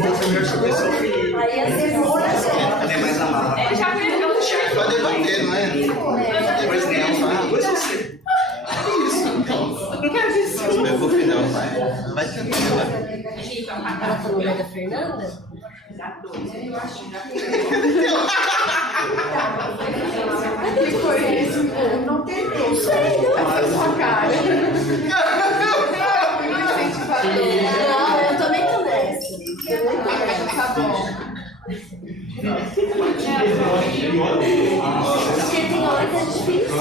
Aí a cenoura é mais amado. Pode debater, não é? Depois nem eu falo. Depois você. É isso, então. Se eu for final, vai tentar. Ela falou da Fernanda? Eu acho que não tentei. Sua cara. Não, eu também tô nessa. Tá bom. Porque tem hora que é difícil.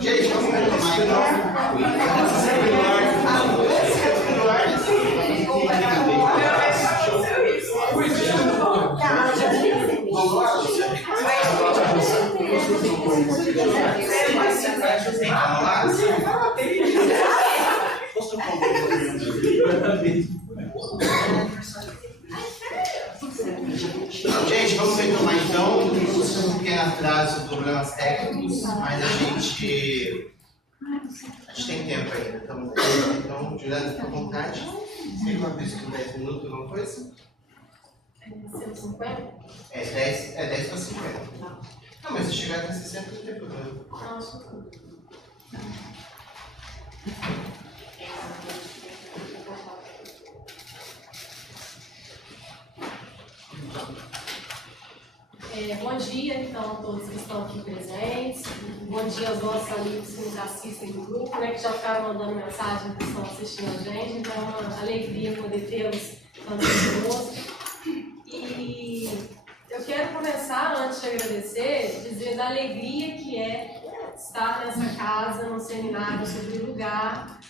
Gente, vamos retomar Gente, vamos retomar então. Um pequeno atraso, problemas técnicos, mas a gente tem tempo ainda. Então, Juliana, fica à vontade. Sei uma vez que 10 minutos, não foi assim? 150? É 10 para 50. Não, mas se chegar até 60, não tem problema. Bom dia, então, a todos que estão aqui presentes. Bom dia aos nossos amigos que nos assistem do grupo, né, que já ficaram mandando mensagem que estão assistindo a gente. Então, é uma alegria poder tê-los também conosco. E eu quero começar, antes de agradecer, dizendo da alegria que é estar nessa casa, num seminário sobre lugar,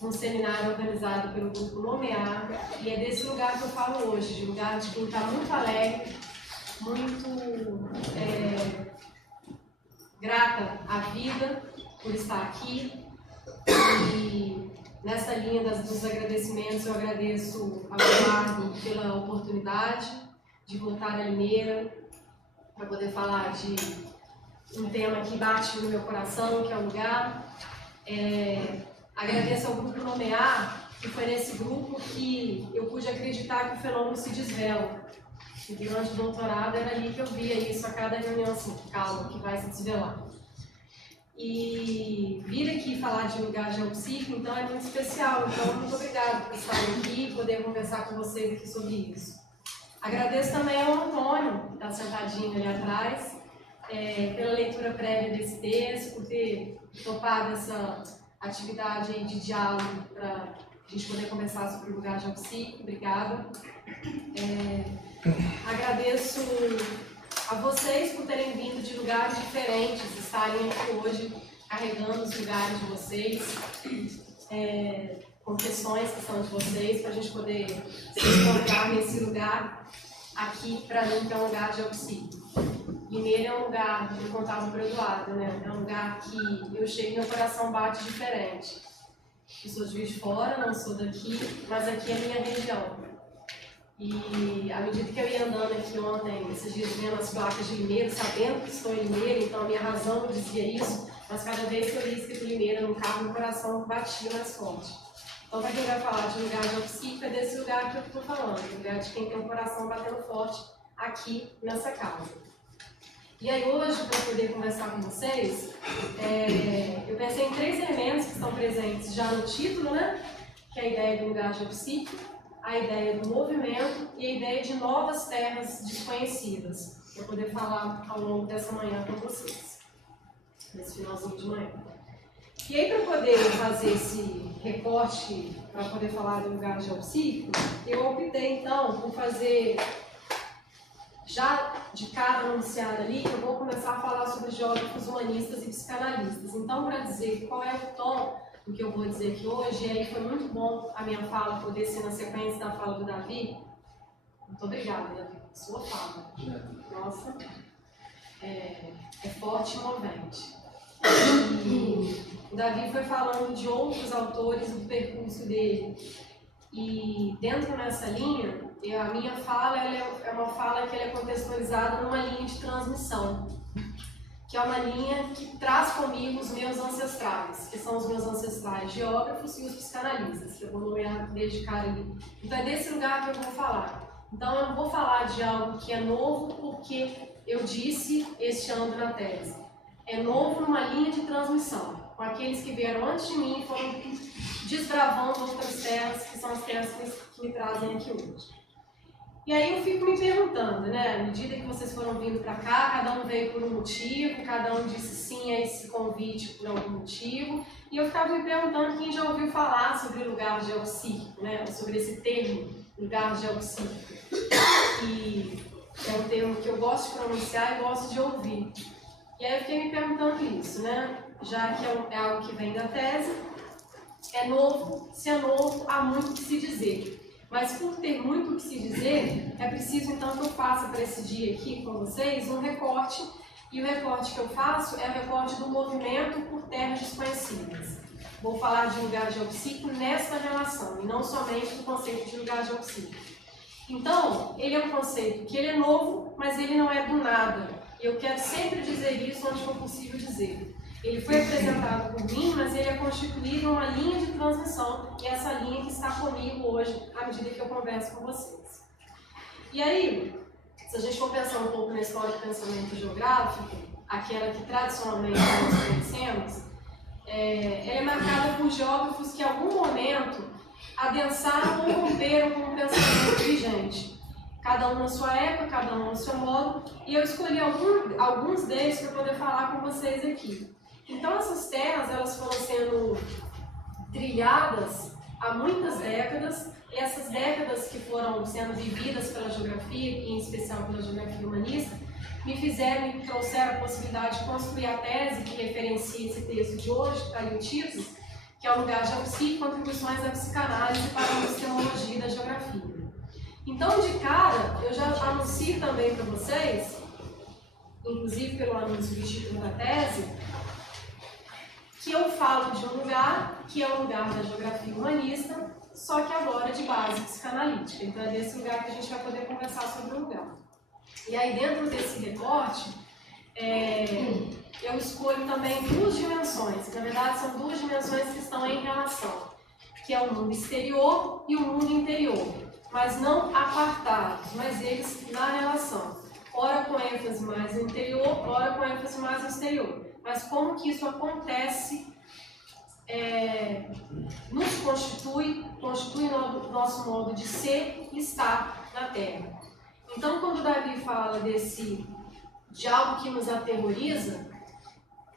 um seminário organizado pelo Grupo Nomear. E é desse lugar que eu falo hoje, de lugar de quem está muito alegre, muito grata à vida por estar aqui. E nessa linha dos agradecimentos, eu agradeço ao Eduardo pela oportunidade de voltar a Limeira para poder falar de um tema que bate no meu coração, que é o lugar. Agradeço ao Grupo Nomear, que foi nesse grupo que eu pude acreditar que o fenômeno se desvela. E durante o doutorado era ali que eu via isso a cada reunião, assim, calma, que vai se desvelar. E vir aqui aqui falar de lugar geopsíquico, então é muito especial. Então, muito obrigada por estarem aqui e poder conversar com vocês aqui sobre isso. Agradeço também ao Antônio, que está sentadinho ali atrás, pela leitura prévia desse texto, por ter topado essa atividade aí de diálogo para a gente poder conversar sobre o lugar geopsíquico. Obrigada. Agradeço a vocês por terem vindo de lugares diferentes, estarem aqui hoje carregando os lugares de vocês, com questões que são de vocês, para a gente poder se encontrar nesse lugar aqui, para mim, que é um lugar geopsíquico. Limeira é um lugar, eu contava para o Eduardo, né? É um lugar que eu chego e meu coração bate diferente. Eu sou de Juiz de Fora, não sou daqui, mas aqui é a minha região. E à medida que eu ia andando aqui ontem, esses dias vendo as placas de Limeira, sabendo que estou em Limeira, então a minha razão me dizia isso, mas cada vez que eu li escrito Limeira no carro, meu coração batia mais forte. Então, para quem vai falar de lugar geopsíquico, é desse lugar que eu estou falando, lugar de quem tem o coração batendo forte aqui nessa casa. E aí hoje, para poder conversar com vocês, eu pensei em 3 elementos que estão presentes já no título, né? Que é a ideia do lugar geopsíquico, a ideia do movimento e a ideia de novas terras desconhecidas, para poder falar ao longo dessa manhã com vocês, nesse finalzinho de manhã. E aí, para poder fazer esse recorte, para poder falar do lugar geopsíquico, eu optei então por fazer, já de cara anunciado ali, que eu vou começar a falar sobre geógrafos humanistas e psicanalistas. Então, para dizer qual é o tom do que eu vou dizer aqui hoje, e aí foi muito bom a minha fala poder ser na sequência da fala do Davi. Muito obrigada, Davi, sua fala. Nossa, é forte e movente. E o Davi foi falando de outros autores do percurso dele. E dentro dessa linha, a minha fala é uma fala que é contextualizada numa linha de transmissão, que é uma linha que traz comigo os meus ancestrais, que são os meus ancestrais geógrafos e os psicanalistas, que eu vou nomear desde cara ali. Então é desse lugar que eu vou falar. Então eu não vou falar de algo que é novo porque eu disse este ano na tese. É novo numa linha de transmissão, com aqueles que vieram antes de mim e foram desbravando outras terras, que são as terras que me trazem aqui hoje. E aí eu fico me perguntando, né, à medida que vocês foram vindo para cá, cada um veio por um motivo, cada um disse sim a esse convite por algum motivo, e eu ficava me perguntando quem já ouviu falar sobre o lugar geopsíquico, né, sobre esse termo, lugar geopsíquico, que é um termo que eu gosto de pronunciar e gosto de ouvir. E aí eu fiquei me perguntando isso, né, já que é algo que vem da tese, é novo, se é novo, há muito o que se dizer. Mas por ter muito o que se dizer, é preciso então que eu faça para esse dia aqui com vocês um recorte, e o recorte que eu faço é o recorte do movimento por terras desconhecidas. Vou falar de lugar geopsíquico nessa relação, e não somente do conceito de lugar geopsíquico. Então, ele é um conceito que ele é novo, mas ele não é do nada. E eu quero sempre dizer isso onde for possível dizer. Ele foi apresentado por mim, mas ele é constituído uma linha de transmissão, e essa linha que está comigo hoje, à medida que eu converso com vocês. E aí, se a gente for pensar um pouco na história do pensamento geográfico, aquela que tradicionalmente nós conhecemos, ela é marcada por geógrafos que em algum momento adensaram ou romperam com o pensamento vigente. Cada um na sua época, cada um no seu modo, e eu escolhi alguns deles para poder falar com vocês aqui. Então essas terras, elas foram sendo trilhadas há muitas décadas, e essas décadas que foram sendo vividas pela geografia, e em especial pela geografia humanista, me trouxeram a possibilidade de construir a tese que referencia esse texto de hoje, que está ali o título, que é o lugar geopsíquico, contribuições da psicanálise para a epistemologia da geografia. Então, de cara, eu já anuncio também para vocês, inclusive pelo anúncio do título da tese, que eu falo de um lugar que é o lugar da geografia humanista, só que agora de base psicanalítica. Então é desse lugar que a gente vai poder conversar sobre o lugar. E aí dentro desse recorte, eu escolho também 2 dimensões. Na verdade são 2 dimensões que estão em relação, que é o mundo exterior e o mundo interior, mas não apartados, mas eles na relação. Ora com ênfase mais no interior, ora com ênfase mais no exterior. Mas como que isso acontece nos constitui o nosso modo de ser e estar na Terra. Então, quando Davi fala de algo que nos aterroriza,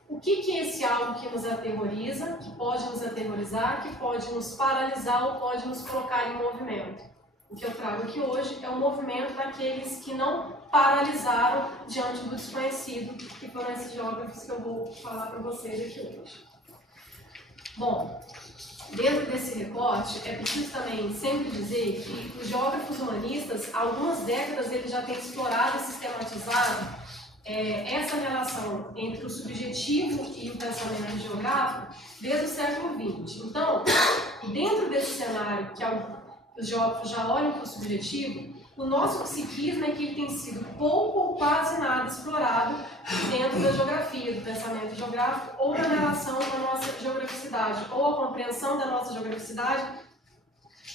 o que é esse algo que nos aterroriza, que pode nos aterrorizar, que pode nos paralisar ou pode nos colocar em movimento? O que eu trago aqui hoje é o movimento daqueles que não paralisaram diante do desconhecido, que foram esses geógrafos que eu vou falar para vocês aqui hoje. Bom, dentro desse recorte, é preciso também sempre dizer que os geógrafos humanistas, há algumas décadas, eles já têm explorado e sistematizado essa relação entre o subjetivo e o pensamento geográfico desde o século XX. Então, dentro desse cenário que os geógrafos já olham para o subjetivo, o nosso psiquismo é que ele tem sido pouco ou quase nada explorado dentro da geografia, do pensamento geográfico, ou na relação com a nossa geograficidade, ou a compreensão da nossa geograficidade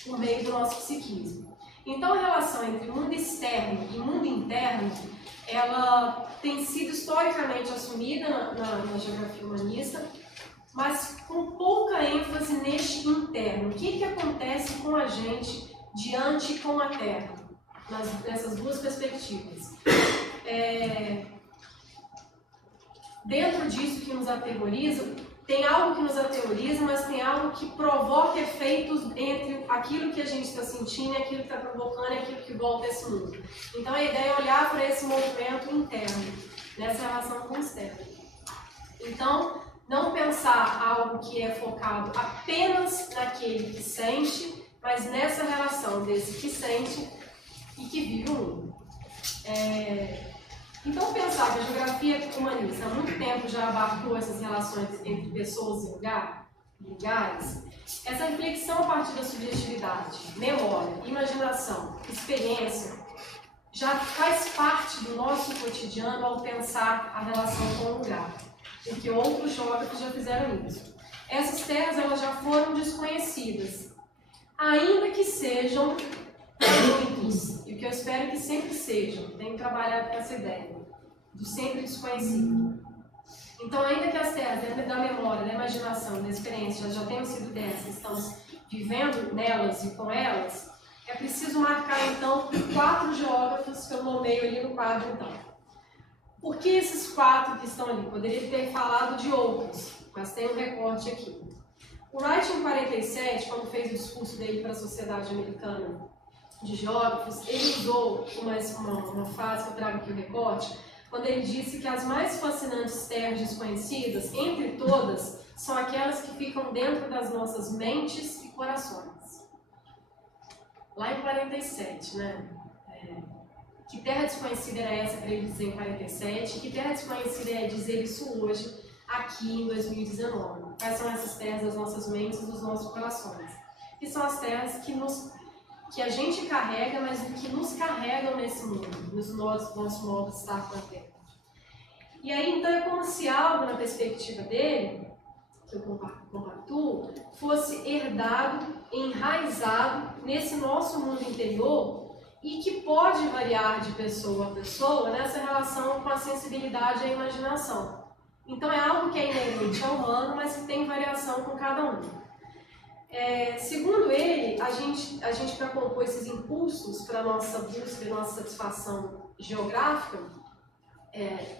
por meio do nosso psiquismo. Então, a relação entre mundo externo e mundo interno, ela tem sido historicamente assumida na geografia humanista, mas com pouca ênfase neste interno. O que acontece com a gente diante e com a Terra, nessas duas perspectivas? Dentro disso que nos aterroriza, tem algo que nos aterroriza, mas tem algo que provoca efeitos entre aquilo que a gente está sentindo e aquilo que está provocando e aquilo que volta a esse mundo. Então a ideia é olhar para esse movimento interno, nessa relação com o externo. Então, não pensar algo que é focado apenas naquele que sente, mas nessa relação desse que sente e que vive o mundo. Então, pensar que a geografia humanista há muito tempo já abarcou essas relações entre pessoas e lugares, essa reflexão a partir da subjetividade, memória, imaginação, experiência, já faz parte do nosso cotidiano ao pensar a relação com o lugar, porque outros geógrafos já fizeram isso. Essas terras elas já foram desconhecidas, ainda que sejam muitos, e o que eu espero que sempre sejam, tenho trabalhado com essa ideia do sempre desconhecido. Então, ainda que as terras dentro da memória, da imaginação, da experiência já tenham sido dessas, estamos vivendo nelas e com elas, é preciso marcar então 4 geógrafos que eu nomeio ali no quadro então. Por que esses 4 que estão ali? Poderia ter falado de outros, mas tem um recorte aqui. O Wright, em 47, quando fez o discurso dele para a Sociedade Americana de Geógrafos, ele usou uma frase que eu trago aqui no recorte, quando ele disse que as mais fascinantes terras desconhecidas, entre todas, são aquelas que ficam dentro das nossas mentes e corações. Lá em 47, né? Que terra desconhecida era essa para ele dizer em 47? Que terra desconhecida é dizer isso hoje, aqui em 2019? Quais são essas terras das nossas mentes e dos nossos corações? Que são as terras que a gente carrega, mas que nos carregam nesse mundo, no nosso modo de estar com a Terra. E aí, então, é como se algo, na perspectiva dele, que eu compactuo, fosse herdado, enraizado nesse nosso mundo interior e que pode variar de pessoa a pessoa nessa relação com a sensibilidade e a imaginação. Então, é algo que é inerente ao humano, mas que tem variação com cada um. Segundo ele, a gente para compor esses impulsos para a nossa busca e nossa satisfação geográfica,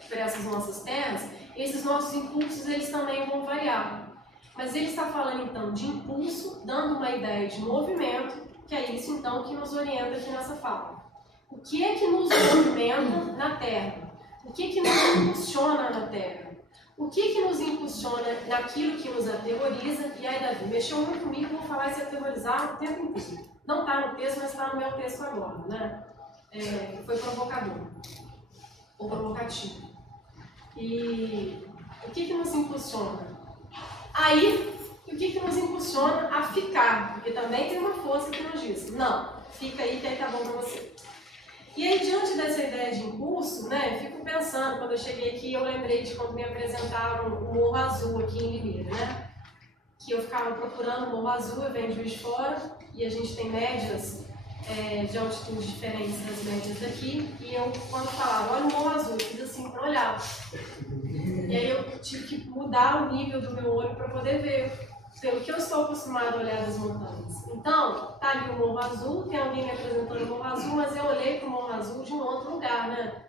para essas nossas terras, esses nossos impulsos eles também vão variar. Mas ele está falando então de impulso, dando uma ideia de movimento, que é isso então que nos orienta aqui nessa fala. O que é que nos movimenta na Terra? O que é que nos impulsiona na Terra? O que nos impulsiona naquilo que nos aterroriza? E aí, Davi, mexeu muito comigo, vou falar se aterrorizar o tempo inteiro. Não está no texto, mas está no meu texto agora, né? Foi provocador, ou provocativo. E o que nos impulsiona? Aí, o que nos impulsiona a ficar? Porque também tem uma força que nos diz, não, fica aí que aí tá bom pra você. E aí, diante dessa ideia de impulso, né, fico pensando, quando eu cheguei aqui, eu lembrei de quando me apresentaram o Morro Azul aqui em Limeira, né? Que eu ficava procurando o Morro Azul, eu venho de Juiz de Fora, e a gente tem médias de altitude diferentes das médias daqui, e eu, quando falava, olha o Morro Azul, eu fiz assim para olhar. E aí eu tive que mudar o nível do meu olho para poder ver. pelo que eu estou acostumado a olhar das montanhas. Então, tá ali o Morro Azul, tem alguém me apresentando o Morro Azul, mas eu olhei para o Morro Azul de um outro lugar, né?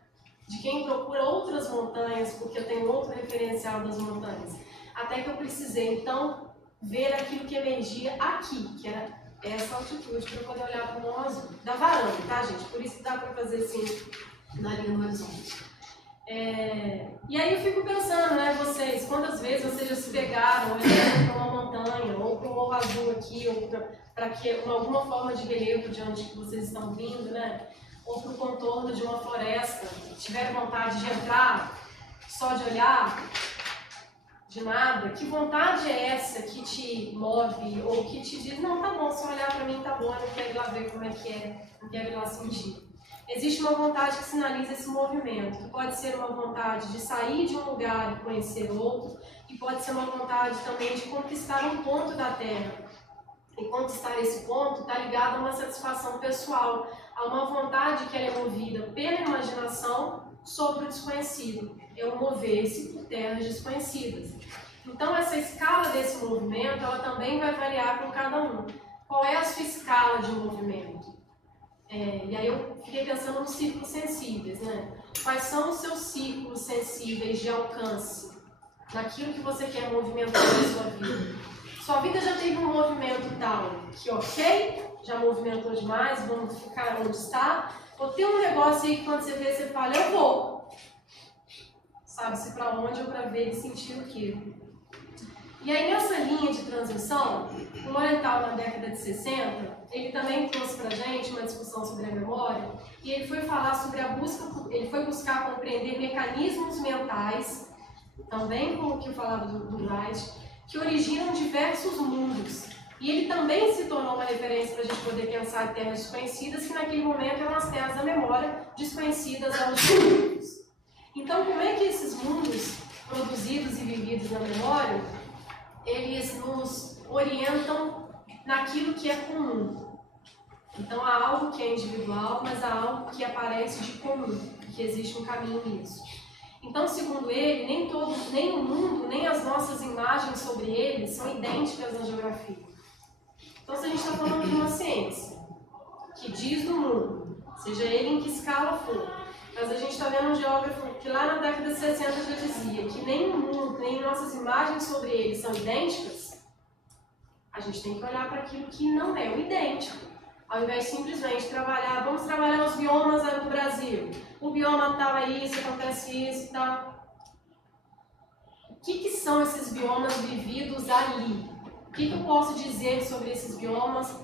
De quem procura outras montanhas, porque eu tenho outro referencial das montanhas. Até que eu precisei, então, ver aquilo que emergia aqui, que era essa altitude, para eu poder olhar para o Morro Azul. Da varanda, tá, gente? Por isso que dá para fazer assim, na linha do horizonte. E aí eu fico pensando, né, vocês, quantas vezes vocês já se pegaram olhando para uma montanha, ou para o Morro Azul aqui, ou para alguma forma de relevo de onde vocês estão vindo, né? Ou para o contorno de uma floresta, tiveram vontade de entrar, só de olhar, de nada, que vontade é essa que te move, ou que te diz, não, tá bom, se olhar para mim tá bom, eu não quero ir lá ver como é que é, não quero ir lá sentir. Existe uma vontade que sinaliza esse movimento, que pode ser uma vontade de sair de um lugar e conhecer outro, e pode ser uma vontade também de conquistar um ponto da Terra. E conquistar esse ponto está ligado a uma satisfação pessoal, a uma vontade que ela é movida pela imaginação sobre o desconhecido. É o mover-se por terras desconhecidas. Então, essa escala desse movimento, ela também vai variar com cada um. Qual é a sua escala de movimento? E aí eu fiquei pensando nos círculos sensíveis, né? Quais são os seus círculos sensíveis de alcance naquilo que você quer movimentar na sua vida? Sua vida já teve um movimento tal que, ok, já movimentou demais, vamos ficar onde está. Ou tem um negócio aí que quando você vê, você fala, eu vou. Sabe-se para onde ou para ver e sentir o quê? E aí nessa linha de transição, o Lorental na década de 60, ele também trouxe para a gente uma discussão sobre a memória, e ele foi falar sobre a busca, ele foi buscar compreender mecanismos mentais, também como que eu falava do Wright, que originam diversos mundos. E ele também se tornou uma referência para a gente poder pensar em terras desconhecidas, que naquele momento eram as terras da memória, desconhecidas aos científicos. Então, como é que esses mundos produzidos e vividos na memória, eles nos orientam naquilo que é comum? Então, há algo que é individual, mas há algo que aparece de comum, que existe um caminho nisso. Então, segundo ele, nem o mundo, nem as nossas imagens sobre ele são idênticas na geografia. Então, se a gente está falando de uma ciência que diz do mundo, seja ele em que escala for, mas a gente está vendo um geógrafo que lá na década de 60 já dizia que nem o mundo, nem nossas imagens sobre ele são idênticas, a gente tem que olhar para aquilo que não é o idêntico. Ao invés de simplesmente trabalhar, vamos trabalhar os biomas do Brasil. O bioma estava isso, acontece isso e tal. O que são esses biomas vividos ali? O que eu posso dizer sobre esses biomas?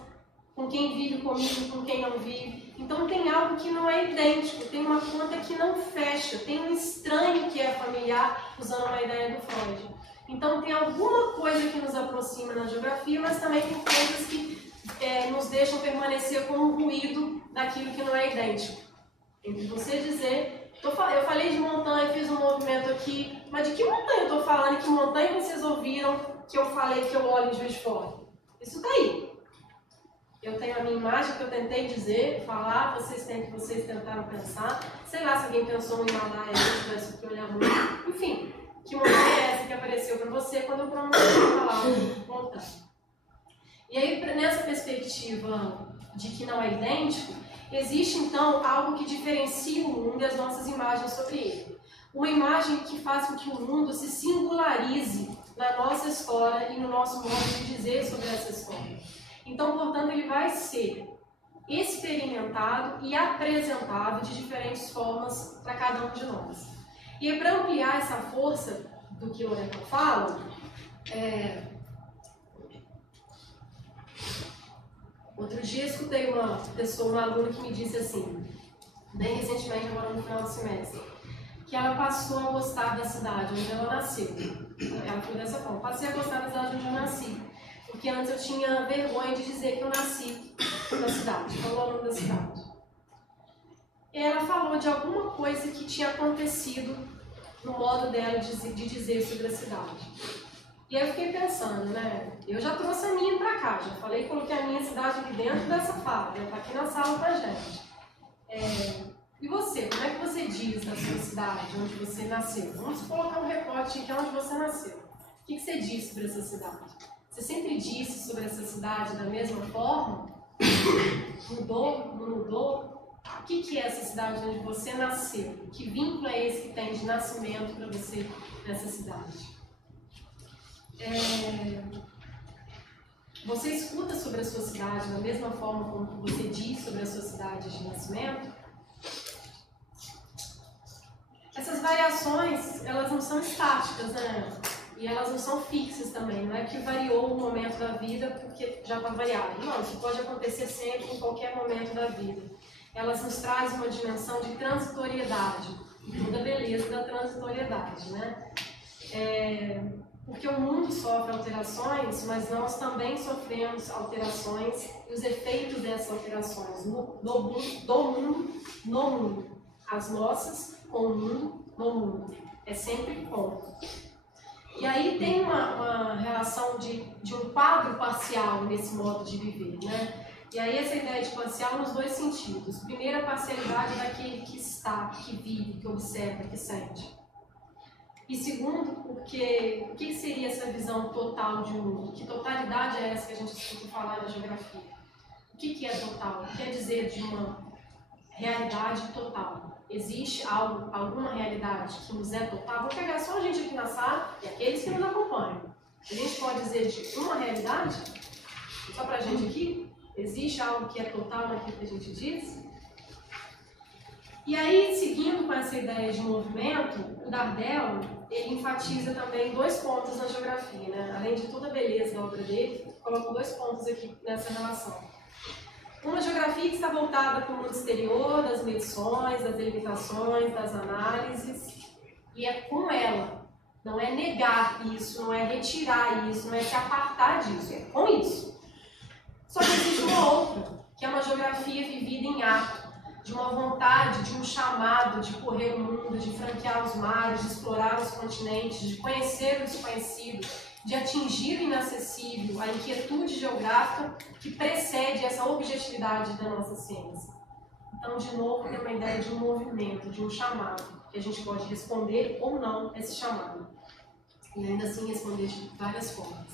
Com quem vive comigo, com quem não vive? Então tem algo que não é idêntico, tem uma conta que não fecha, tem um estranho que é familiar, usando uma ideia do Freud. Então tem alguma coisa que nos aproxima na geografia, mas também tem coisas que nos deixam permanecer como um ruído daquilo que não é idêntico. Entre você dizer, eu falei de montanha, fiz um movimento aqui, mas de que montanha eu estou falando? Que montanha vocês ouviram que eu falei que eu olho em Juiz de Fora? Isso está aí. Eu tenho a minha imagem que eu tentei dizer, falar, vocês tentaram pensar. Sei lá se alguém pensou no Himalaia, eu tivesse que olhar muito. Enfim, que montanha é essa que apareceu para você quando eu pronunciei a palavra montanha? E aí, nessa perspectiva de que não é idêntico, existe então algo que diferencia o mundo e as nossas imagens sobre ele. Uma imagem que faz com que o mundo se singularize na nossa história e no nosso modo de dizer sobre essa história. Então, portanto, ele vai ser experimentado e apresentável de diferentes formas para cada um de nós. E para ampliar essa força do que o Lorental fala, outro dia escutei uma aluna que me disse assim, bem recentemente, agora no final do semestre, que ela passou a gostar da cidade onde ela nasceu. Ela foi dessa forma, passei a gostar da cidade onde eu nasci, porque antes eu tinha vergonha de dizer que eu nasci na cidade, falou o nome da cidade. E ela falou de alguma coisa que tinha acontecido no modo dela de dizer sobre a cidade. E aí eu fiquei pensando, né? Eu já trouxe a minha pra cá, já falei, coloquei a minha cidade aqui dentro dessa fala, já tá aqui na sala pra gente. E você, como é que você diz da sua cidade, onde você nasceu? Vamos colocar um recorte aqui onde você nasceu. O que você diz sobre essa cidade? Você sempre disse sobre essa cidade da mesma forma? Mudou? Não mudou? O que é essa cidade onde você nasceu? Que vínculo é esse que tem de nascimento para você nessa cidade? Você escuta sobre a sua cidade da mesma forma como você diz sobre a sua cidade de nascimento? Essas variações, elas não são estáticas, né? E elas não são fixas também. Não é que variou o momento da vida porque já está variado. Não, isso pode acontecer sempre, em qualquer momento da vida. Elas nos trazem uma dimensão de transitoriedade. E toda a beleza da transitoriedade, né? Porque o mundo sofre alterações, mas nós também sofremos alterações e os efeitos dessas alterações do mundo, no mundo. As nossas com o mundo, no mundo. É sempre com. E aí tem uma relação de um quadro parcial nesse modo de viver, né? E aí essa ideia de parcial nos dois sentidos. Primeiro, a parcialidade daquele que está, que vive, que observa, que sente. E segundo, porque o que seria essa visão total de mundo? Que totalidade é essa que a gente escuta falar na geografia? O que é total? Quer dizer de uma realidade total. Existe alguma realidade que nos é total? Vou pegar só a gente aqui na sala e aqueles que nos acompanham. A gente pode dizer de uma realidade? Só pra gente aqui? Existe algo que é total naquilo que a gente diz? E aí, seguindo com essa ideia de movimento, o Dardel, ele enfatiza também dois pontos na geografia, né? Além de toda a beleza da obra dele, coloca dois pontos aqui nessa relação. Uma geografia que está voltada para o mundo exterior, das medições, das delimitações, das análises, e é com ela. Não é negar isso, não é retirar isso, não é se apartar disso, é com isso. Só que existe uma outra, que é uma geografia vivida em ato, de uma vontade, de um chamado de correr o mundo, de franquear os mares, de explorar os continentes, de conhecer o desconhecido, de atingir o inacessível, a inquietude geográfica que precede essa objetividade da nossa ciência. Então, de novo, tem uma ideia de um movimento, de um chamado, que a gente pode responder ou não a esse chamado. E ainda assim responder de várias formas.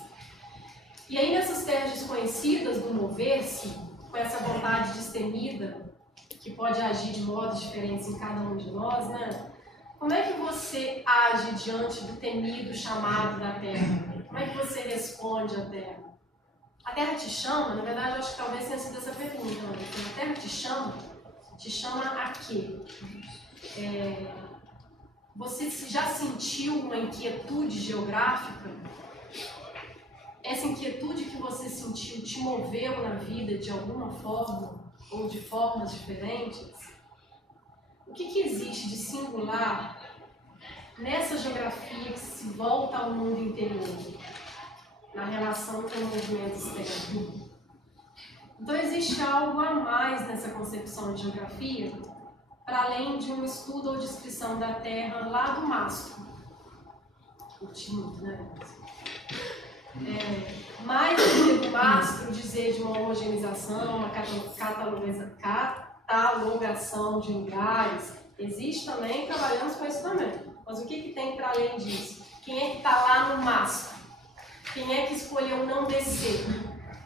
E aí, nessas terras desconhecidas do mover-se, com essa vontade destemida, que pode agir de modos diferentes em cada um de nós, né? Como é que você age diante do temido chamado da Terra? Como é que você responde à Terra? A Terra te chama? Na verdade, eu acho que talvez tenha sido essa pergunta. Né? A Terra te chama a quê? Você já sentiu uma inquietude geográfica? Essa inquietude que você sentiu te moveu na vida de alguma forma? Ou de formas diferentes? O que existe de singular nessa geografia que se volta ao mundo interior, na relação com o movimento externo? Então existe algo a mais nessa concepção de geografia, para além de um estudo ou descrição da Terra lá do mastro. Curti muito, né? Mais do que o mastro dizer de uma homogeneização, uma catalogação de lugares, existe também, trabalhamos com isso também. Mas o que tem para além disso? Quem é que está lá no mastro? Quem é que escolheu não descer?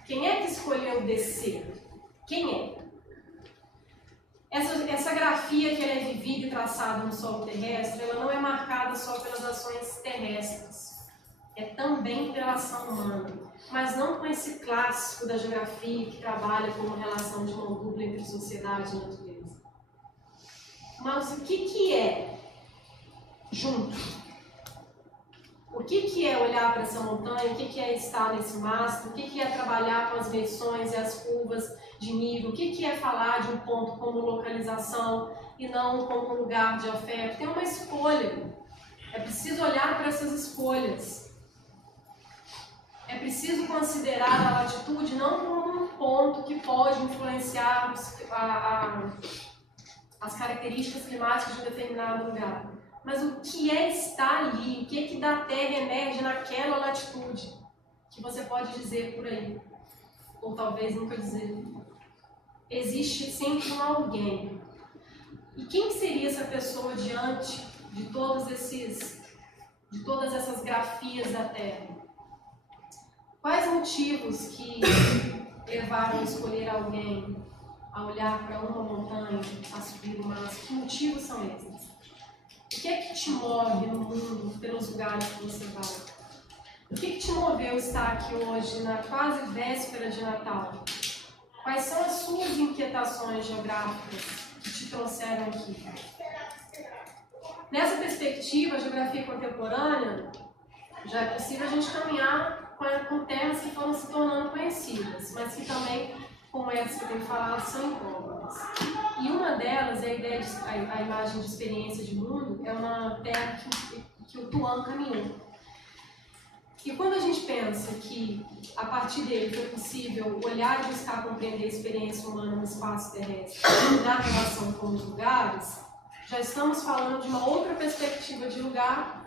Quem é que escolheu descer? Quem é? Essa grafia que ela é vivida e traçada no solo terrestre, ela não é marcada só pelas ações terrestres. É também pela ação humana, mas não com esse clássico da geografia que trabalha com uma relação de mão dupla entre sociedade e natureza. Mas o que é junto? O que é olhar para essa montanha? O que é estar nesse mastro? O que é trabalhar com as medições e as curvas de nível? O que é falar de um ponto como localização e não como um lugar de afeto? Tem uma escolha. É preciso olhar para essas escolhas. É preciso considerar a latitude não como um ponto que pode influenciar as características climáticas de um determinado lugar, mas o que é estar ali, o que da Terra emerge naquela latitude, que você pode dizer por aí, ou talvez nunca dizer. Existe sempre um alguém. E quem seria essa pessoa diante de todas essas grafias da Terra? Quais motivos que levaram a escolher alguém a olhar para uma montanha, a subir o mar? Que motivos são esses? O que é que te move no mundo pelos lugares que você vai? O que te moveu a estar aqui hoje, na quase véspera de Natal? Quais são as suas inquietações geográficas que te trouxeram aqui? Nessa perspectiva, a geografia contemporânea, já é possível a gente caminhar com temas que foram se tornando conhecidas, mas que também, como essas que eu tenho falado, são incógnitas. E uma delas é a ideia de a imagem de experiência de mundo, é uma terra que o Tuan caminhou. E quando a gente pensa que, a partir dele, foi possível olhar e buscar compreender a experiência humana no espaço terrestre na relação com os lugares, já estamos falando de uma outra perspectiva de lugar,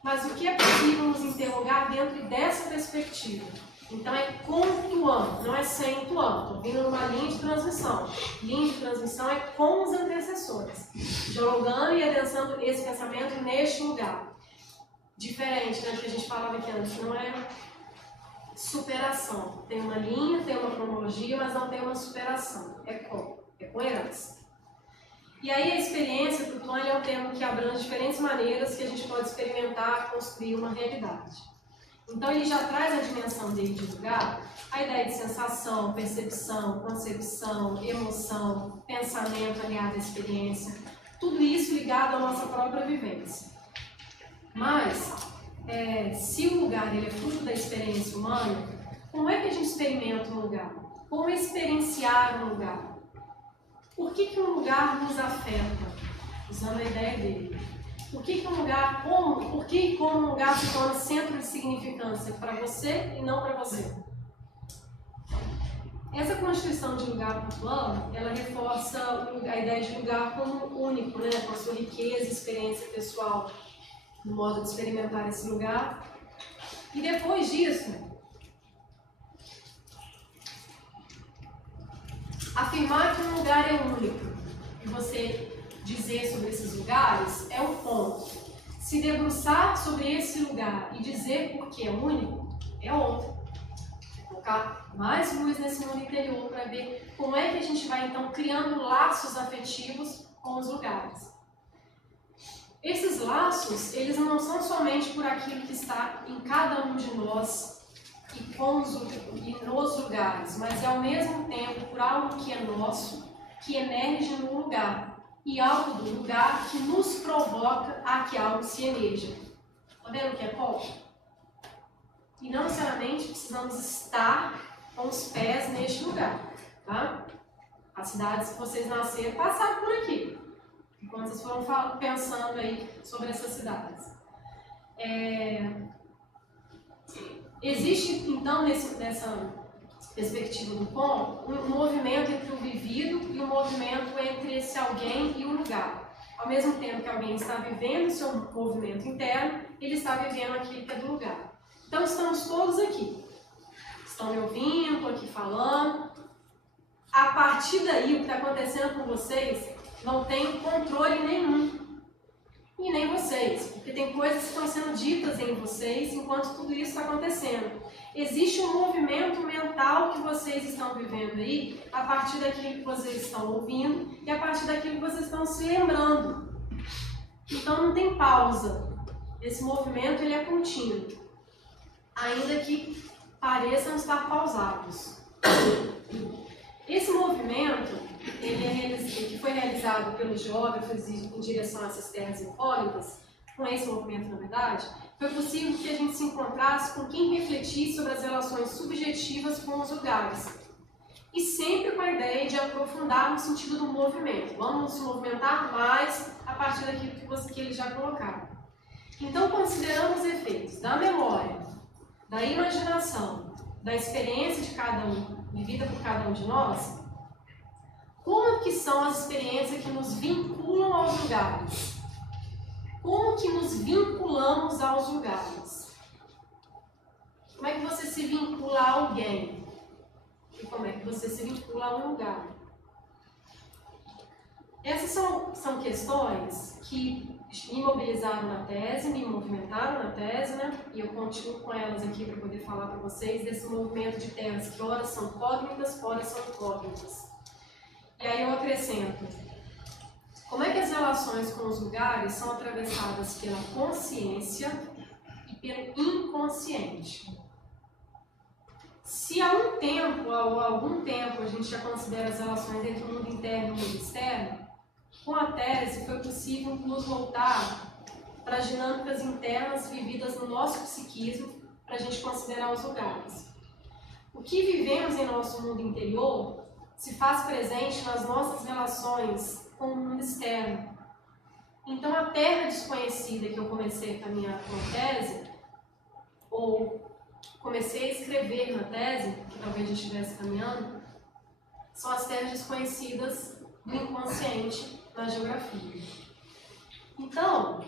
mas o que é possível nos interrogar dentro dessa perspectiva? Então é com Tuan, não é sem Tuan. Estou vindo numa linha de transmissão. Linha de transmissão é com os antecessores, dialogando e adensando esse pensamento neste lugar. Diferente do que a gente falava aqui antes, não é superação. Tem uma linha, tem uma cronologia, mas não tem uma superação. É coerência. E aí a experiência para o Tuan é um termo que abrange diferentes maneiras que a gente pode experimentar, construir uma realidade. Então ele já traz a dimensão dele de lugar, a ideia de sensação, percepção, concepção, emoção, pensamento aliado à experiência, tudo isso ligado à nossa própria vivência. Mas, se o lugar ele é fruto da experiência humana, como é que a gente experimenta um lugar? Como experienciar um lugar? Por que um lugar nos afeta? Usando a ideia dele. Por que um lugar, como um lugar se torna centro de significância para você e não para você? Essa constituição de lugar para o plano, ela reforça a ideia de lugar como único, né? Com a sua riqueza e experiência pessoal, no modo de experimentar esse lugar. E depois disso, afirmar que um lugar é único e você dizer sobre esses lugares é um ponto. Se debruçar sobre esse lugar e dizer por que é único é outro. Colocar mais luz nesse mundo interior para ver como é que a gente vai então criando laços afetivos com os lugares. Esses laços, eles não são somente por aquilo que está em cada um de nós e nos lugares, mas é ao mesmo tempo por algo que é nosso, que emerge no lugar, e algo do lugar que nos provoca a que algo se emerja. Está vendo o que é copo? E não necessariamente precisamos estar com os pés neste lugar. Tá? As cidades que vocês nasceram passaram por aqui. Enquanto vocês foram pensando aí sobre essas cidades. Existe, então, nessa perspectiva do ponto, um movimento entre o vivido e um movimento entre esse alguém e o lugar. Ao mesmo tempo que alguém está vivendo o seu movimento interno, ele está vivendo aquilo que é do lugar. Então, estamos todos aqui. Estão me ouvindo, estou aqui falando. A partir daí, o que está acontecendo com vocês não tem controle nenhum. E nem vocês, porque tem coisas que estão sendo ditas em vocês enquanto tudo isso está acontecendo. Existe um movimento mental que vocês estão vivendo aí a partir daquilo que vocês estão ouvindo e a partir daquilo que vocês estão se lembrando. Então não tem pausa. Esse movimento ele é contínuo, ainda que pareçam estar pausados. Esse movimento que foi realizado pelos geógrafos em direção a essas terras incógnitas, com esse movimento, na verdade, foi possível que a gente se encontrasse com quem refletisse sobre as relações subjetivas com os lugares. E sempre com a ideia de aprofundar no sentido do movimento. Vamos se movimentar mais a partir daquilo que eles já colocaram. Então, consideramos os efeitos da memória, da imaginação, da experiência de cada um, vivida por cada um de nós. Como que são as experiências que nos vinculam aos lugares? Como que nos vinculamos aos lugares? Como é que você se vincula a alguém? E como é que você se vincula a um lugar? Essas são questões que me mobilizaram na tese, me movimentaram na tese, né? E eu continuo com elas aqui para poder falar para vocês desse movimento de terras que ora são cógnitas, ora são incógnitas. E aí eu acrescento: como é que as relações com os lugares são atravessadas pela consciência e pelo inconsciente? Se há um tempo, ou há algum tempo, a gente já considera as relações entre o mundo interno e o mundo externo, com a tese foi possível nos voltar para as dinâmicas internas vividas no nosso psiquismo, para a gente considerar os lugares. O que vivemos em nosso mundo interior se faz presente nas nossas relações com o mundo externo. Então, a terra desconhecida que eu comecei a caminhar com a tese, ou comecei a escrever na tese, que talvez eu estivesse caminhando, são as terras desconhecidas do inconsciente na geografia. Então,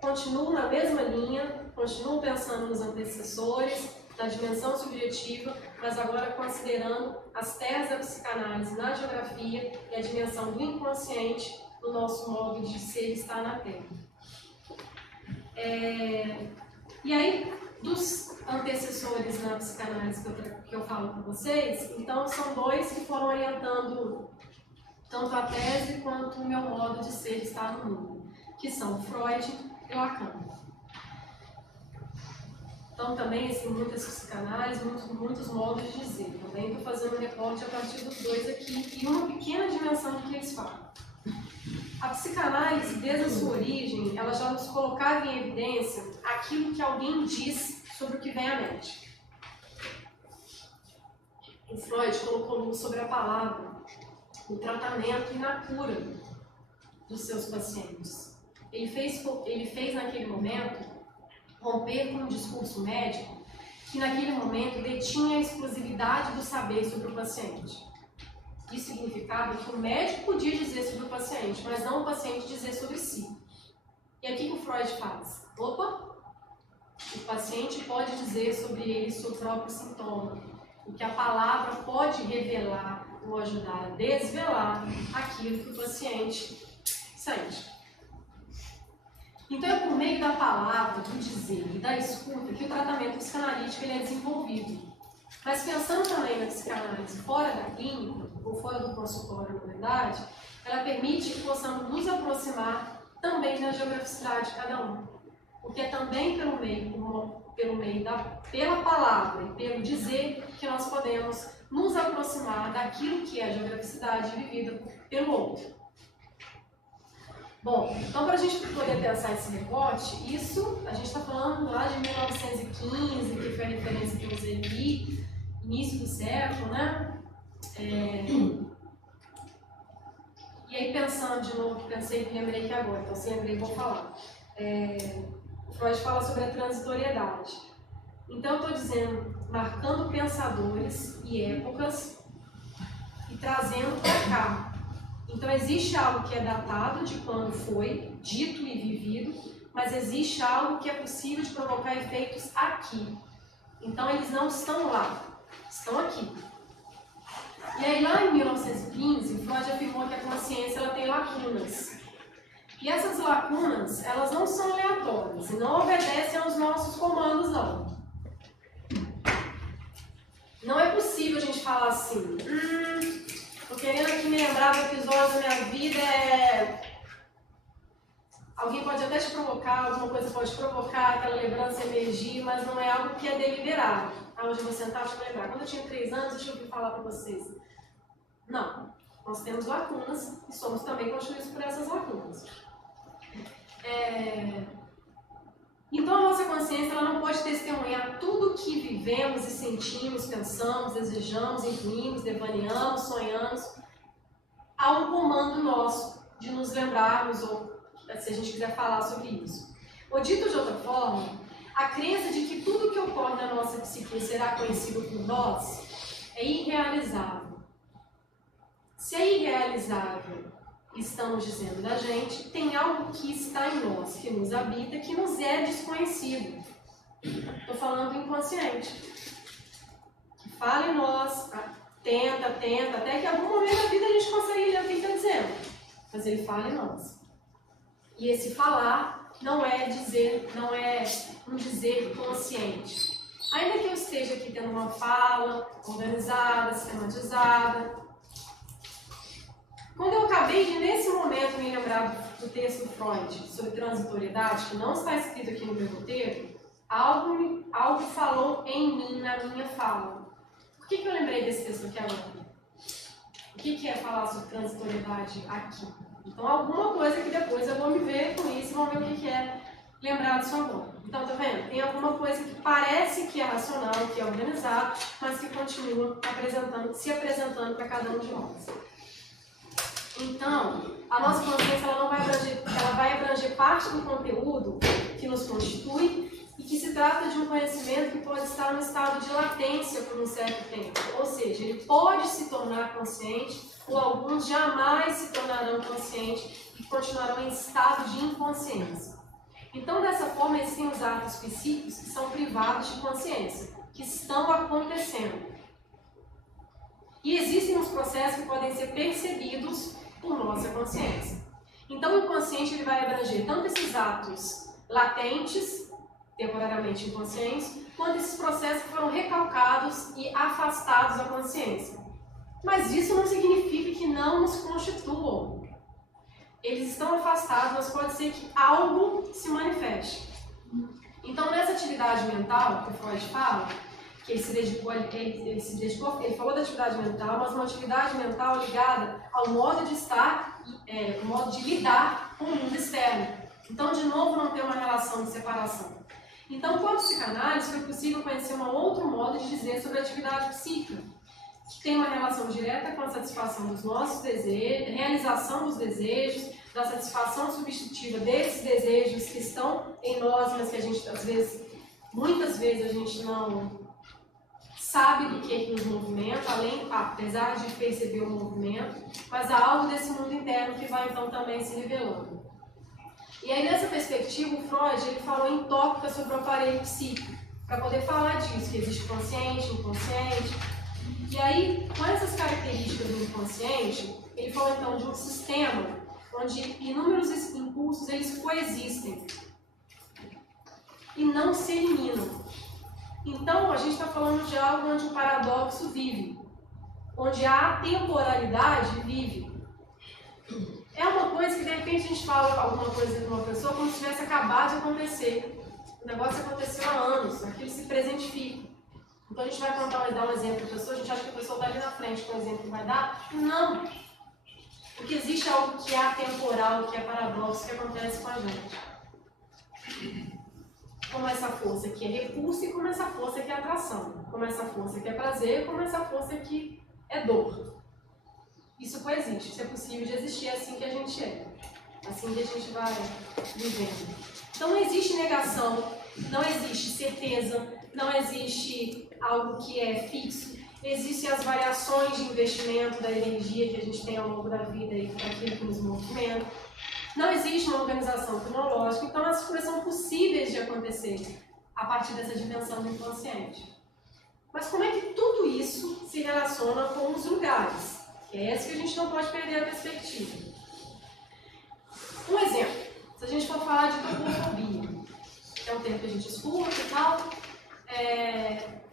continuo na mesma linha, continuo pensando nos antecessores, na dimensão subjetiva, mas agora considerando as terras da psicanálise na geografia e a dimensão do inconsciente no nosso modo de ser e estar na Terra. E aí, dos antecessores na psicanálise que eu falo para vocês, então são dois que foram orientando tanto a tese quanto o meu modo de ser e estar no mundo, que são Freud e Lacan. Então também existem muitas psicanálises, muitos modos de dizer. Também estou fazendo um recorte a partir dos dois aqui e uma pequena dimensão do que eles falam. A psicanálise, desde a sua origem, ela já nos colocava em evidência aquilo que alguém diz sobre o que vem à mente. O Freud colocou luz sobre a palavra, no tratamento e na cura dos seus pacientes. Ele fez naquele momento romper com um discurso médico que naquele momento detinha a exclusividade do saber sobre o paciente. Isso significava que o médico podia dizer sobre o paciente, mas não o paciente dizer sobre si. E aí o que o Freud faz? Opa! O paciente pode dizer sobre ele seu próprio sintoma, o que a palavra pode revelar ou ajudar a desvelar aquilo que o paciente sente. Então é por meio da palavra, do dizer e da escuta que o tratamento psicanalítico ele é desenvolvido. Mas pensando também na psicanálise fora da clínica, ou fora do consultório, na verdade, ela permite que possamos nos aproximar também da geograficidade de cada um. Porque é também pela palavra e pelo dizer que nós podemos nos aproximar daquilo que é a geograficidade vivida pelo outro. Bom, então para a gente poder pensar esse recorte, isso a gente está falando lá de 1915, que foi a referência que eu usei aqui, início do século, né? E aí pensando de novo, lembrei que agora, então se lembrei vou falar. Freud fala sobre a transitoriedade. Então eu estou dizendo, marcando pensadores e épocas e trazendo para cá. Então existe algo que é datado de quando foi dito e vivido, mas existe algo que é possível de provocar efeitos aqui. Então eles não estão lá, estão aqui. E aí lá em 1915, Freud afirmou que a consciência ela tem lacunas. E essas lacunas, elas não são aleatórias e não obedecem aos nossos comandos, não. Não é possível a gente falar assim, tô querendo aqui me lembrar do episódio da minha vida, alguém pode até te provocar, alguma coisa pode provocar aquela lembrança emergir, mas não é algo que é deliberado. Hoje eu vou sentar e lembrar. Quando eu tinha 3 anos, deixa eu ouvir falar para vocês. Não, nós temos lacunas e somos também constituídos por essas lacunas. Então a nossa consciência ela não pode testemunhar tudo o que vivemos e sentimos, pensamos, desejamos, intuímos, devaneamos, sonhamos, há um comando nosso de nos lembrarmos, ou se a gente quiser falar sobre isso. Ou dito de outra forma, a crença de que tudo que ocorre na nossa psique será conhecido por nós é irrealizável. Se é irrealizável, estamos dizendo da gente, tem algo que está em nós, que nos habita, que nos é desconhecido. Estou falando do inconsciente. Que fala em nós, tenta, até que em algum momento da vida a gente consegue ler o que ele está dizendo. Mas ele fala em nós. E esse falar não é um dizer consciente. Ainda que eu esteja aqui tendo uma fala organizada, sistematizada, quando eu acabei de, nesse momento, me lembrar do texto do Freud sobre transitoriedade, que não está escrito aqui no meu roteiro, algo falou em mim, na minha fala. Por que eu lembrei desse texto aqui agora? O que é falar sobre transitoriedade aqui? Então, alguma coisa que depois eu vou me ver com isso e vou ver o que é lembrar do seu amor. Então, tá vendo? Tem alguma coisa que parece que é racional, que é organizado, mas que continua se apresentando para cada um de nós. Então, a nossa consciência ela vai abranger parte do conteúdo que nos constitui e que se trata de um conhecimento que pode estar no estado de latência por um certo tempo. Ou seja, ele pode se tornar consciente ou alguns jamais se tornarão conscientes e continuarão em estado de inconsciência. Então, dessa forma, existem os atos psíquicos que são privados de consciência, que estão acontecendo. E existem os processos que podem ser percebidos por nossa consciência. Então, o inconsciente ele vai abranger tanto esses atos latentes, temporariamente inconscientes, quanto esses processos que foram recalcados e afastados da consciência. Mas isso não significa que não nos constituam. Eles estão afastados, mas pode ser que algo se manifeste. Então, nessa atividade mental que o Freud fala, que ele falou da atividade mental, mas uma atividade mental ligada ao modo de estar, o modo de lidar com o mundo externo. Então, de novo, não tem uma relação de separação. Então, com a psicanálise, foi possível conhecer um outro modo de dizer sobre a atividade psíquica, que tem uma relação direta com a satisfação dos nossos desejos, realização dos desejos, da satisfação substitutiva desses desejos que estão em nós, mas que a gente, muitas vezes, a gente não sabe do que nos movimenta, apesar de perceber o movimento, mas há algo desse mundo interno que vai então também se revelando. E aí nessa perspectiva, o Freud ele falou em tópicas sobre o aparelho psíquico, para poder falar disso, que existe consciente, inconsciente. E aí, com essas características do inconsciente, ele falou então de um sistema onde inúmeros impulsos eles coexistem e não se eliminam. Então, a gente está falando de algo onde o paradoxo vive, onde a atemporalidade vive. É uma coisa que, de repente, a gente fala alguma coisa de uma pessoa como se tivesse acabado de acontecer. O negócio aconteceu há anos, aquilo se presentifica. Então, a gente vai dar um exemplo para a pessoa, a gente acha que a pessoa está ali na frente com o exemplo que vai dar. Não! Porque existe algo que é atemporal, que é paradoxo, que acontece com a gente. Como essa força que é repulsa e como essa força que é atração. Como essa força que é prazer e como essa força que é dor. Isso coexiste, isso é possível de existir, é assim que a gente é. Assim que a gente vai vivendo. Então não existe negação, não existe certeza, não existe algo que é fixo. Existem as variações de investimento da energia que a gente tem ao longo da vida e daquilo que nos movimenta. Não existe uma organização cronológica, então as coisas são possíveis de acontecer a partir dessa dimensão do inconsciente. Mas como é que tudo isso se relaciona com os lugares? É esse que a gente não pode perder a perspectiva. Um exemplo, se a gente for falar de topofobia, que é um termo que a gente escuta e tal,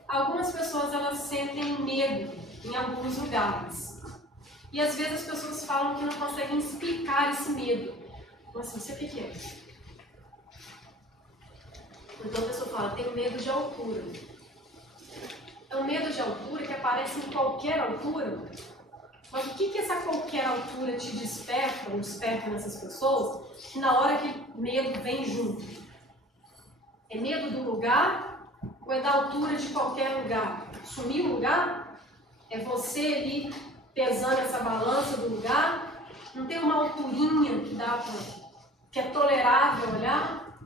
algumas pessoas elas sentem medo em alguns lugares. E às vezes as pessoas falam que não conseguem explicar esse medo. Então assim, você o que é? Então a pessoa fala, tenho medo de altura. É um medo de altura que aparece em qualquer altura. Mas o que essa qualquer altura te desperta, ou desperta nessas pessoas, que na hora que medo vem junto? É medo do lugar ou é da altura de qualquer lugar? Sumir o lugar? É você ali pesando essa balança do lugar? Não tem uma alturinha que é tolerável olhar?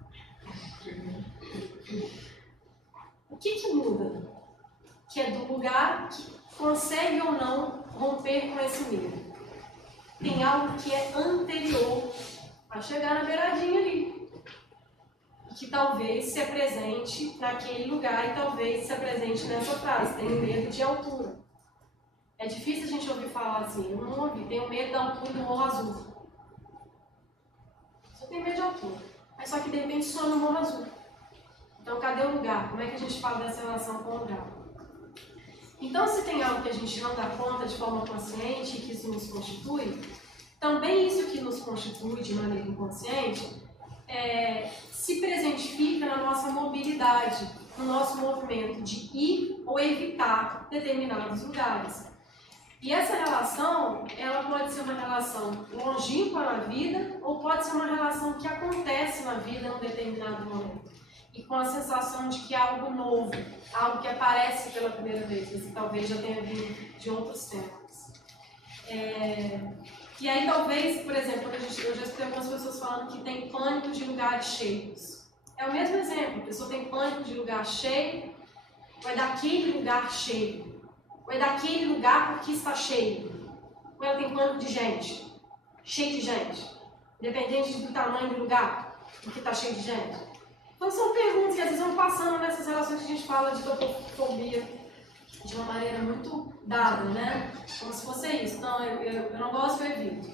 O que muda? Que é do lugar que consegue ou não romper com esse medo. Tem algo que é anterior a chegar na beiradinha ali. E que talvez se apresente naquele lugar e talvez se apresente nessa frase. Tenho medo de altura. É difícil a gente ouvir falar assim. Eu não ouvi. Tenho medo da altura do Morro Azul. Eu tenho medo de altura. Mas só que de repente sou no Morro Azul. Então, cadê o lugar? Como é que a gente fala dessa relação com o lugar? Então, se tem algo que a gente não dá conta de forma consciente e que isso nos constitui, também isso que nos constitui de maneira inconsciente se presentifica na nossa mobilidade, no nosso movimento de ir ou evitar determinados lugares. E essa relação, ela pode ser uma relação longínqua na vida ou pode ser uma relação que acontece na vida em um determinado momento. E com a sensação de que é algo novo, algo que aparece pela primeira vez, você talvez já tenha vindo de outros tempos. E aí talvez, por exemplo, eu já escutei algumas pessoas falando que tem pânico de lugares cheios. É o mesmo exemplo, a pessoa tem pânico de lugar cheio, ou é daquele lugar cheio, ou é daquele lugar porque está cheio, ou ela tem pânico de gente, cheio de gente, independente do tamanho do lugar, porque está cheio de gente. Então são perguntas que às vezes vão passando nessas relações que a gente fala de topofobia de uma maneira muito dada, né? Como se fosse isso. Não, eu não gosto, eu evito.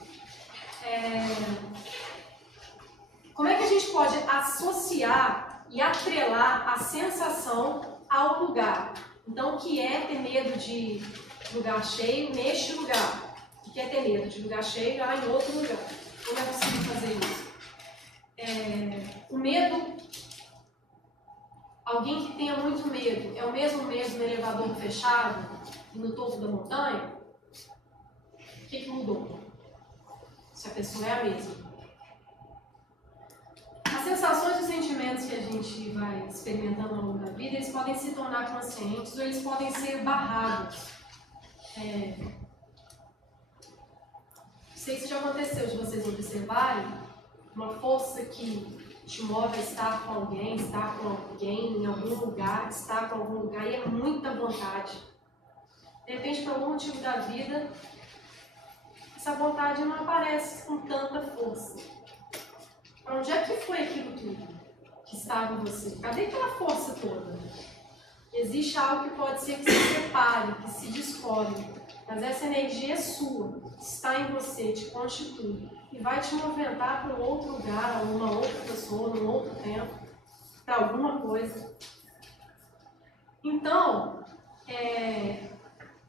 Como é que a gente pode associar e atrelar a sensação ao lugar? Então, o que é ter medo de lugar cheio neste lugar? O que é ter medo de lugar cheio lá em outro lugar? Como é possível fazer isso? O medo... Alguém que tenha muito medo, é o mesmo medo no elevador fechado e no topo da montanha? O que mudou? Se a pessoa é a mesma. As sensações e sentimentos que a gente vai experimentando ao longo da vida, eles podem se tornar conscientes ou eles podem ser barrados. Não sei se já aconteceu de vocês observarem uma força que te move a estar com alguém, estar com alguém em algum lugar, estar com algum lugar e é muita vontade. De repente, por algum motivo da vida, essa vontade não aparece com tanta força. Para onde é que foi aquilo tudo que estava em você? Cadê aquela força toda? Existe algo que pode ser que se separe, que se descobre, mas essa energia é sua, está em você, te constitui. E vai te movimentar para um outro lugar, a uma outra pessoa, num outro tempo, para alguma coisa. Então,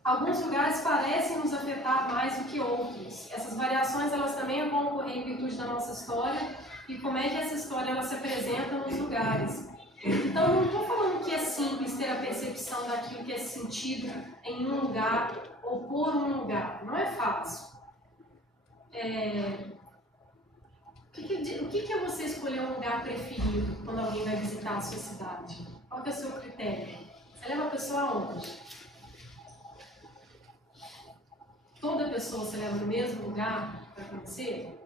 alguns lugares parecem nos afetar mais do que outros. Essas variações elas também vão ocorrer em virtude da nossa história e como é que essa história ela se apresenta nos lugares. Então, não estou falando que é simples ter a percepção daquilo que é sentido em um lugar ou por um lugar. Não é fácil. O que é você escolher um lugar preferido quando alguém vai visitar a sua cidade? Qual que é o seu critério? Você leva a pessoa aonde? Toda pessoa você leva no mesmo lugar para conhecer?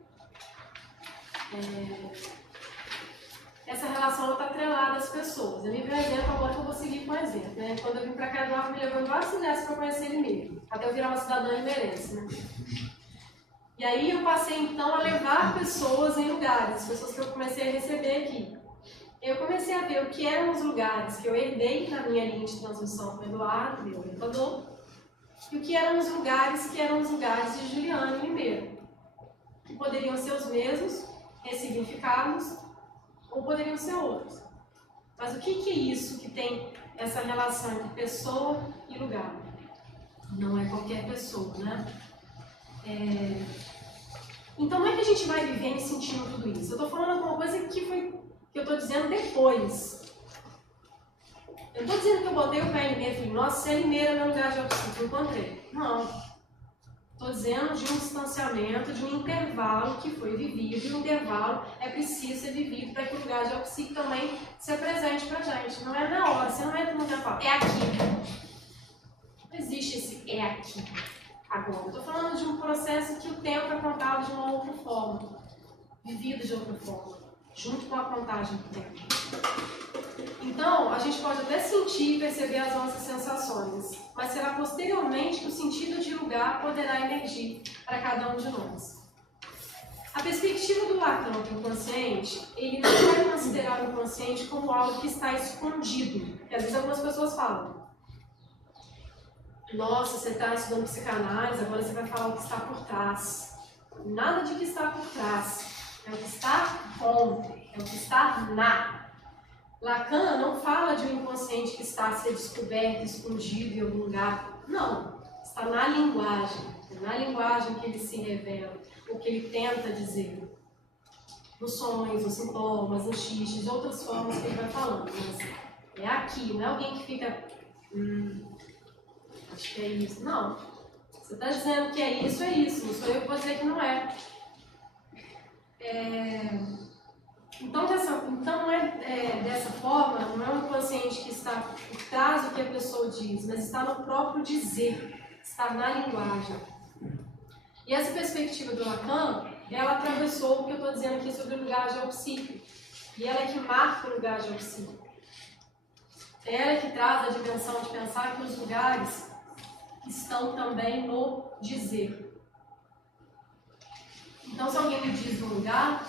Essa relação está atrelada às pessoas. Eu me vejo exemplo, agora que eu vou seguir com o exemplo. Né? Quando eu vim para cá, Eduardo me levou em várias cidades para conhecer ele mesmo. Até eu virar uma cidadã merece, né? E aí eu passei então a levar pessoas em lugares, pessoas que eu comecei a receber aqui. Eu comecei a ver o que eram os lugares que eu herdei na minha linha de transmissão com o Eduardo, meu orientador, e o que eram os lugares de Juliana e Limeiro, que poderiam ser os mesmos, ressignificados, ou poderiam ser outros. Mas o que é isso que tem essa relação entre pessoa e lugar? Não é qualquer pessoa, né? Então, como é que a gente vai vivendo e sentindo tudo isso? Eu estou falando alguma coisa que eu estou dizendo depois. Eu não estou dizendo que eu botei o pé em Limeira e falei, nossa, se é Limeira é meu lugar de autoestima, eu encontrei. Não. Estou dizendo de um distanciamento, de um intervalo que foi vivido, e o intervalo é preciso ser vivido para que o lugar de autoestima também seja presente para a gente. Não é na hora, você não entra no intervalo, é aqui. Não existe esse é aqui. Agora, estou falando de um processo que o tempo é contado de uma outra forma, vivido de outra forma, junto com a contagem do tempo. Então, a gente pode até sentir e perceber as nossas sensações, mas será posteriormente que o sentido de lugar poderá emergir para cada um de nós. A perspectiva do Lacan do inconsciente, ele não vai considerar o inconsciente como algo que está escondido, porque às vezes algumas pessoas falam, nossa, você está estudando psicanálise, agora você vai falar o que está por trás. Nada de que está por trás. é o que está com, é o que está na. Lacan não fala de um inconsciente que está a ser descoberto, escondido em algum lugar. Não, está na linguagem. É na linguagem que ele se revela, o que ele tenta dizer. Nos sonhos, nos sintomas, nos xixes, outras formas que ele vai falando. Mas é aqui, não é alguém que fica... acho que é isso. Não. Você está dizendo que é isso. Não sou eu que vou dizer que não é. Então não é dessa forma, não é um inconsciente que está por trás do que a pessoa diz, mas está no próprio dizer, está na linguagem. E essa perspectiva do Lacan, ela atravessou o que eu estou dizendo aqui sobre o lugar geopsíquico. E ela é que marca o lugar geopsíquico. É ela que traz a dimensão de pensar que os lugares estão também no dizer. Então, se alguém me diz um lugar,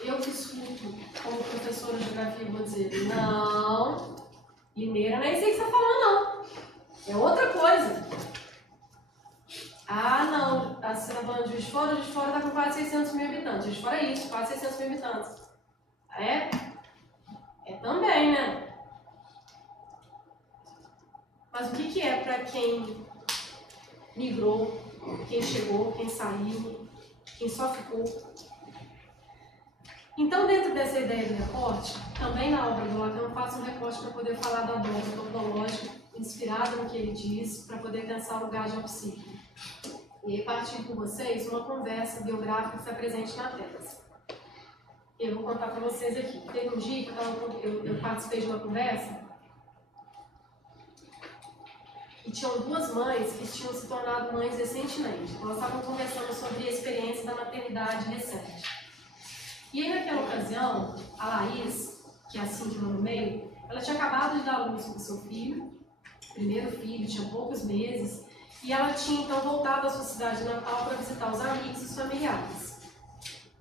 eu que escuto, como professora de geografia, vou dizer, não, Limeira não é isso aí que você está falando, não. É outra coisa. Ah, não, você está falando de Juiz de Fora está com quase 600 mil habitantes. Juiz de Fora é isso, quase 600 mil habitantes. É? É também, né? Mas o que é para quem migrou, quem chegou, quem saiu, quem só ficou? Então, dentro dessa ideia do recorte, também na obra do Lacan eu faço um recorte para poder falar da dobra metodológica, inspirada no que ele diz, para poder pensar o lugar geopsíquico. E aí, partir com vocês uma conversa biográfica que está presente na tese. Eu vou contar para vocês aqui. Teve um dia que eu participei de uma conversa e tinham duas mães que tinham se tornado mães recentemente. Elas estavam conversando sobre a experiência da maternidade recente. E aí, naquela ocasião, a Laís, que é a Cíntia no meio, ela tinha acabado de dar à luz para o seu filho, primeiro filho, tinha poucos meses, e ela tinha então voltado à sua cidade natal para visitar os amigos e os familiares.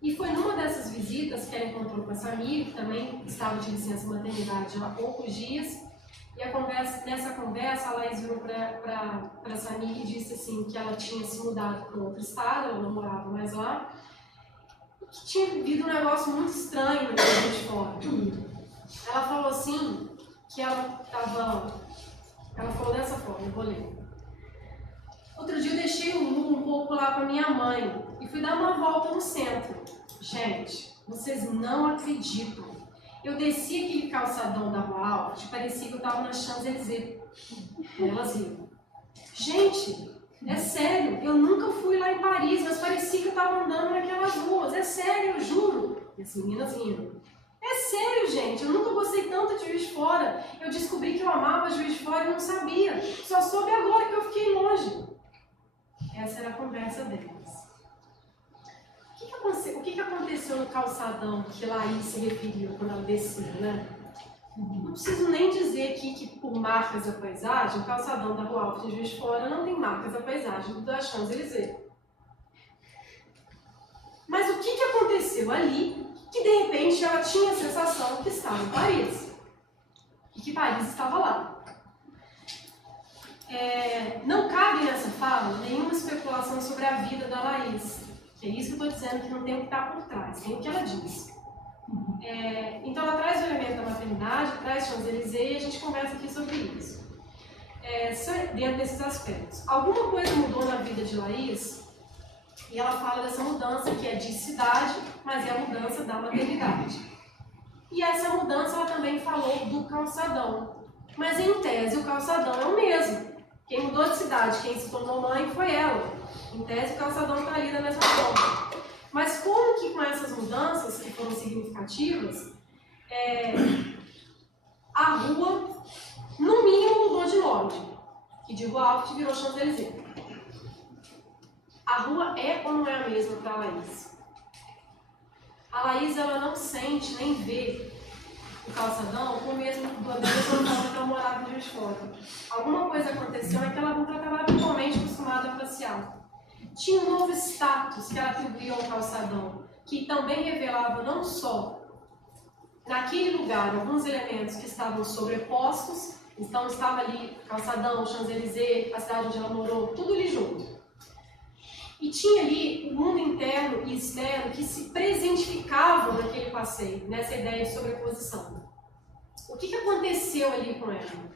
E foi numa dessas visitas que ela encontrou com a Samir, que também estava de licença maternidade há poucos dias, e nessa conversa a Laís virou para a Samir e disse assim, que ela tinha se mudado para outro estado, ela não morava mais lá, que tinha vivido um negócio muito estranho no Juiz de Fora. Ela falou assim, que ela falou dessa forma, eu vou ler. Outro dia eu deixei o Lu um pouco lá com a minha mãe e fui dar uma volta no centro. Gente, vocês não acreditam. Eu desci aquele calçadão da Rua Alta, parecia que eu estava na Champs-Élysées. Elas riram. Gente, é sério, eu nunca fui lá em Paris, mas parecia que eu estava andando naquelas ruas. É sério, eu juro. E as meninas rindo. É sério, gente, eu nunca gostei tanto de Juiz de Fora. Eu descobri que eu amava Juiz de Fora e não sabia. Só soube agora que eu fiquei longe. Essa era a conversa delas. O que aconteceu no calçadão que Laís se referiu quando ela desceu, né? Não preciso nem dizer aqui que por marcas da paisagem, o calçadão da Rua Alta de Juiz de Fora não tem marcas da paisagem da Champs-Élysées. Mas o que aconteceu ali que de repente ela tinha a sensação que estava em Paris e que Paris estava lá? Não cabe nessa fala nenhuma especulação sobre a vida da Laís. É isso que eu estou dizendo, que não tem o que está por trás, tem o que ela diz. Então ela traz o elemento da maternidade, traz Champs-Élysées e a gente conversa aqui sobre isso. Dentro desses aspectos. Alguma coisa mudou na vida de Laís e ela fala dessa mudança que é de cidade, mas é a mudança da maternidade. E essa mudança ela também falou do calçadão. Mas em tese o calçadão é o mesmo. Quem mudou de cidade, quem se tornou mãe foi ela. Em tese o calçadão está ali da mesma forma. Mas como que com essas mudanças que foram significativas, a rua, no mínimo, mudou de nome, que de Rua Alta virou Champs-Élysées. A rua é ou não é a mesma para a Laís? A Laís ela não sente nem vê o calçadão com o mesmo da mesma forma que ela morava em Juiz de Fora. Alguma coisa aconteceu naquela rua que ela estava habitualmente acostumada a passear. Tinha um novo status que ela atribuía ao calçadão, que também revelava não só naquele lugar alguns elementos que estavam sobrepostos, então estava ali calçadão, Champs-Élysées, a cidade onde ela morou, tudo ali junto. E tinha ali o mundo interno e externo que se presentificavam naquele passeio, nessa ideia de sobreposição. O que aconteceu ali com ela?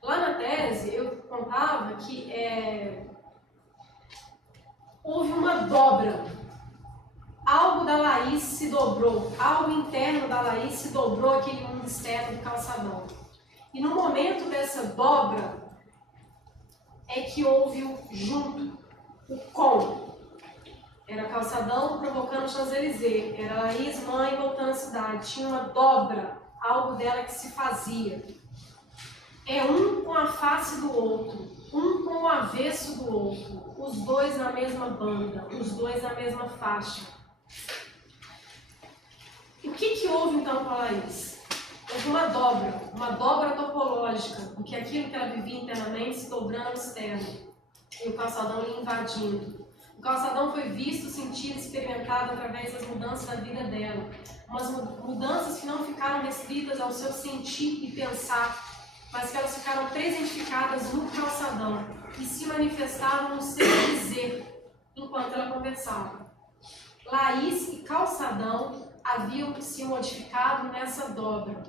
Lá na tese, eu contava que houve uma dobra. Algo da Laís se dobrou, algo interno da Laís se dobrou aquele mundo externo do calçadão. E no momento dessa dobra, é que houve o junto, o com. Era calçadão provocando Champs-Élysées, era Laís mãe voltando à cidade, tinha uma dobra, algo dela que se fazia. É um com a face do outro, um com o avesso do outro, os dois na mesma banda, os dois na mesma faixa. O que houve então com a Laís? Houve uma dobra topológica, do que aquilo que ela vivia internamente se dobrando ao externo, e o calçadão lhe invadindo. O calçadão foi visto, sentido, experimentado através das mudanças da vida dela, umas mudanças que não ficaram restritas ao seu sentir e pensar, mas que elas ficaram presentificadas no calçadão e se manifestavam no seu dizer, enquanto ela conversava. Laís e calçadão haviam se modificado nessa dobra.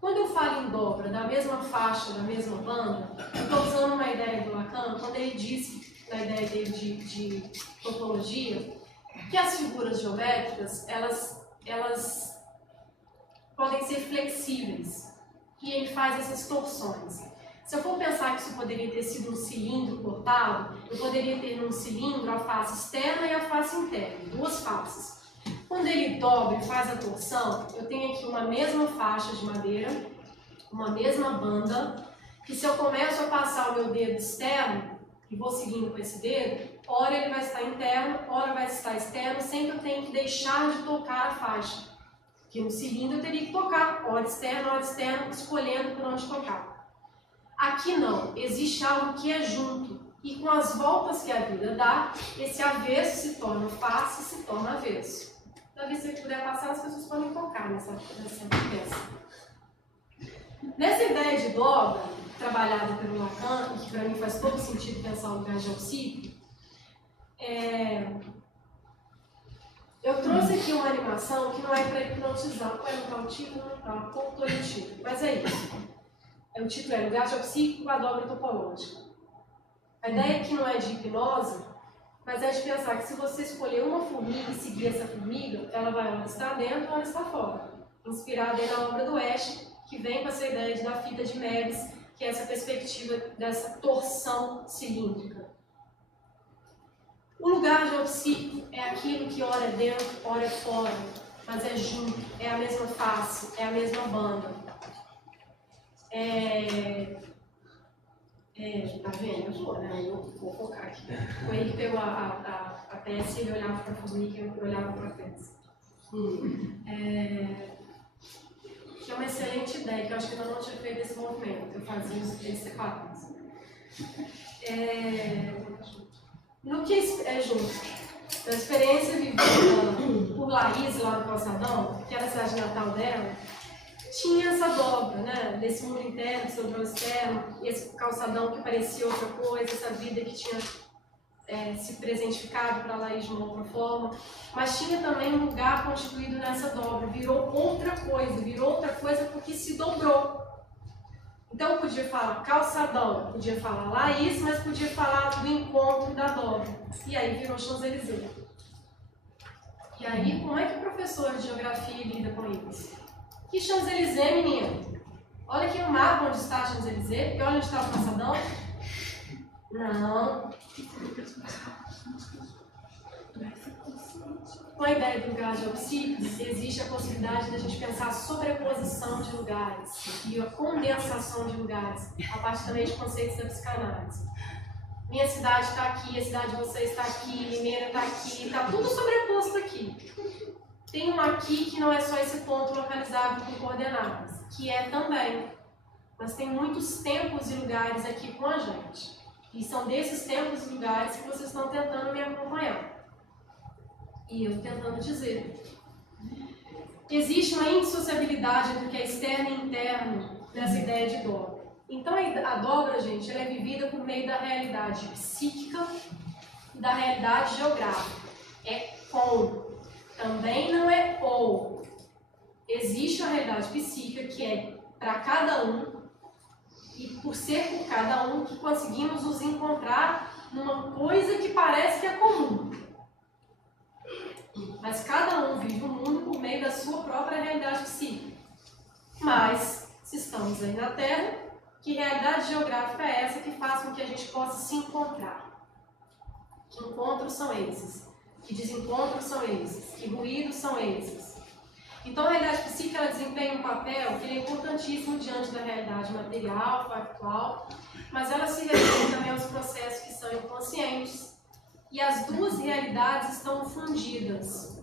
Quando eu falo em dobra, da mesma faixa, da mesma banda, eu estou usando uma ideia do Lacan, quando ele diz, na ideia dele de topologia, que as figuras geométricas, elas podem ser flexíveis, e ele faz essas torções. Se eu for pensar que isso poderia ter sido um cilindro cortado, eu poderia ter num cilindro a face externa e a face interna, duas faces. Quando ele dobra e faz a torção, eu tenho aqui uma mesma faixa de madeira, uma mesma banda, que se eu começo a passar o meu dedo externo, e vou seguindo com esse dedo, ora ele vai estar interno, ora vai estar externo, sempre eu tenho que deixar de tocar a faixa. Porque no cilindro eu teria que tocar, ora externo, escolhendo por onde tocar. Aqui não, existe algo que é junto, e com as voltas que a vida dá, esse avesso se torna face e se torna avesso. Talvez se eu puder passar, as pessoas podem tocar nessa peça. Nessa ideia de dobra, trabalhada pelo Lacan, e que para mim faz todo sentido pensar o lugar geopsíquico, eu trouxe aqui uma animação que não é para hipnotizar. Qual é o título? Não está, ponto o título. Mas é isso. O título é Lugar Geopsíquico, a dobra topológica. A ideia aqui não é de hipnose, mas é de pensar que se você escolher uma formiga e seguir essa formiga, ela vai ela está dentro ou ela está fora. Inspirada aí na obra do Escher, que vem com essa ideia da fita de Meves, que é essa perspectiva dessa torção cilíndrica. O lugar geopsíquico é aquilo que ora é dentro, ora é fora, mas é junto, é a mesma face, é a mesma banda. Tá vendo? Eu vou focar aqui. Foi ele que pegou a peça e ele olhava para a formiga e eu olhava para a peça. Que é uma excelente ideia, que eu acho que eu não tinha feito esse movimento. Eu fazia eles separados. No que é junto? A experiência vivida por Laís lá no Calçadão, que era a cidade natal dela, tinha essa dobra, né? Desse mundo interno, sobre o externo, esse calçadão que parecia outra coisa, essa vida que tinha se presentificado para Laís de uma outra forma, mas tinha também um lugar constituído nessa dobra, virou outra coisa porque se dobrou. Então eu podia falar calçadão, podia falar Laís, mas podia falar do encontro da dobra. E aí virou Champs-Élysées. E aí, como é que o professor de geografia lida com isso? Que Champs-Élysées, menino? Olha aqui no mapa onde está Champs-Élysées, e olha onde está o calçadão. Não. Com a ideia do lugar geopsíquico, existe a possibilidade de a gente pensar a sobreposição de lugares e a condensação de lugares, a partir também de conceitos da psicanálise. Minha cidade está aqui, a cidade de vocês está aqui, Limeira está aqui, está tudo sobreposto aqui. Tem um aqui que não é só esse ponto localizável com coordenadas, que é também. Mas tem muitos tempos e lugares aqui com a gente. E são desses tempos e lugares que vocês estão tentando me acompanhar. E eu tentando dizer. Existe uma indissociabilidade entre o que é externo e interno nessa ideia de dobra. Então a dobra, gente, ela é vivida por meio da realidade psíquica, e da realidade geográfica. É com, também não é ou. Existe a realidade psíquica que é para cada um, e por ser por cada um que conseguimos nos encontrar numa coisa que parece que é comum. Mas cada um vive o mundo por meio da sua própria realidade psíquica. Mas, se estamos aí na Terra, que realidade geográfica é essa que faz com que a gente possa se encontrar? Que encontros são esses? Que desencontros são esses? Que ruídos são esses? Então, a realidade psíquica ela desempenha um papel que é importantíssimo diante da realidade material, factual, mas ela se refere também aos processos que são inconscientes, e as duas realidades estão fundidas.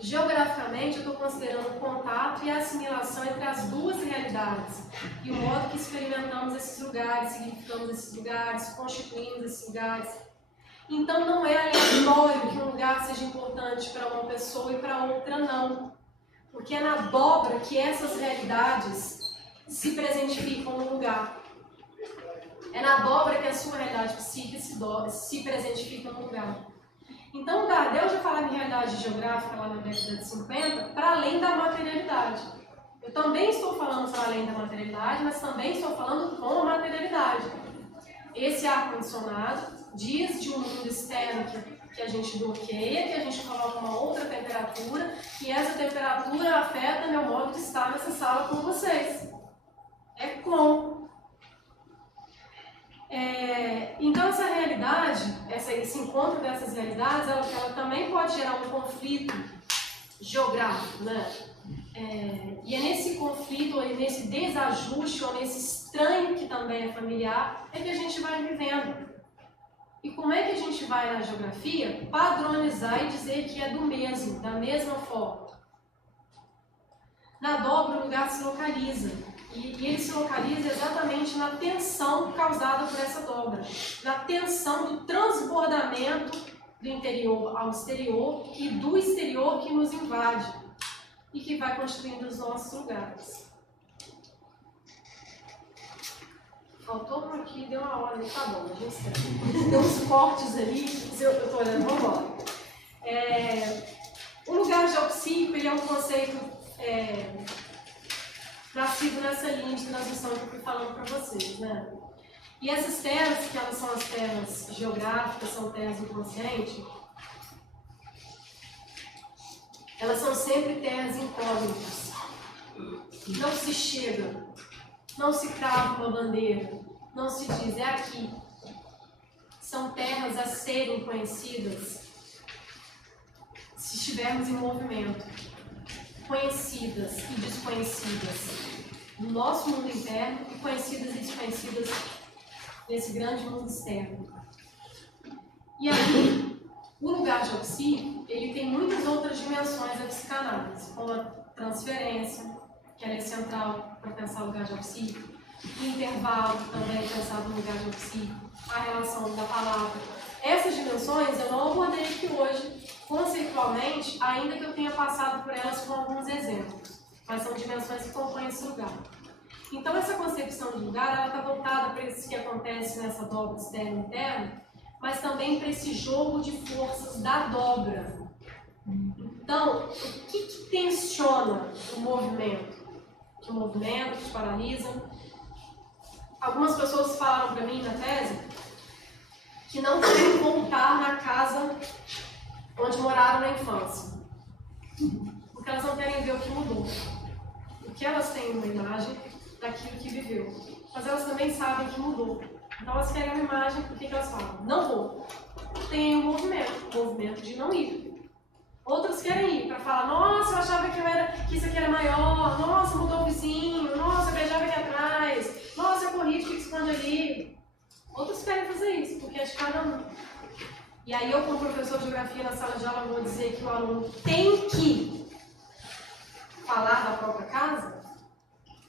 Geograficamente, eu estou considerando o contato e a assimilação entre as duas realidades, e o modo que experimentamos esses lugares, significamos esses lugares, constituímos esses lugares. Então, não é aleatório que um lugar seja importante para uma pessoa e para outra não. Porque é na dobra que essas realidades se presentificam no lugar. É na dobra que a sua realidade psíquica se presentifica no lugar. Então, o Gardel já falava em realidade geográfica lá na década de 50, para além da materialidade. Eu também estou falando para além da materialidade, mas também estou falando com a materialidade. Esse ar-condicionado diz de um mundo externo que a gente bloqueia, que a gente coloca uma outra temperatura, e essa temperatura afeta meu modo de estar nessa sala com vocês. É com. Então essa realidade, esse encontro dessas realidades, ela também pode gerar um conflito geográfico, né? E é nesse conflito, ou nesse desajuste, ou nesse estranho que também é familiar, é que a gente vai vivendo. E como é que a gente vai na geografia padronizar e dizer que é do mesmo, da mesma forma? Na dobra o lugar se localiza. E ele se localiza exatamente na tensão causada por essa dobra. Na tensão do transbordamento do interior ao exterior e do exterior que nos invade e que vai constituindo os nossos lugares. Faltou um aqui, deu uma hora, tá bom, a gente escreve. Tem uns cortes ali, eu estou olhando, vamos embora. O lugar geopsíquico ele é um conceito nascido nessa linha de transmissão que eu fui falando para vocês, né? E essas terras, que elas são as terras geográficas, são terras inconscientes, elas são sempre terras incógnitas. Não se chega, não se crava uma bandeira, não se diz, é aqui. São terras a serem conhecidas se estivermos em movimento. Conhecidas e desconhecidas no nosso mundo interno e conhecidas e desconhecidas nesse grande mundo externo. E aí, o lugar geopsíquico, ele tem muitas outras dimensões da psicanálise, como a transferência, que ela é central para pensar o lugar geopsíquico, o intervalo, que também é pensado no lugar geopsíquico, a relação da palavra. Essas dimensões eu não abordei aqui hoje, conceitualmente, ainda que eu tenha passado por elas com alguns exemplos, mas são dimensões que compõem esse lugar. Então, essa concepção de lugar, ela está voltada para isso que acontece nessa dobra externa e interna, mas também para esse jogo de forças da dobra. Então, o que tensiona o movimento? Que movimento, que paralisa? Algumas pessoas falaram para mim na tese que não querem voltar na casa onde moraram na infância, porque elas não querem ver o que mudou. Porque elas têm uma imagem daquilo que viveu, mas elas também sabem que mudou. Então elas querem uma imagem, por que elas falam? Não vou. Tem um movimento de não ir. Outras querem ir para falar, nossa, eu achava que isso aqui era maior, nossa, mudou o vizinho, nossa, eu beijava aqui atrás, nossa, eu corri, fica esconde ali. Outros querem fazer isso, porque é de cada um. E aí eu, como professor de geografia na sala de aula, vou dizer que o aluno tem que falar da própria casa,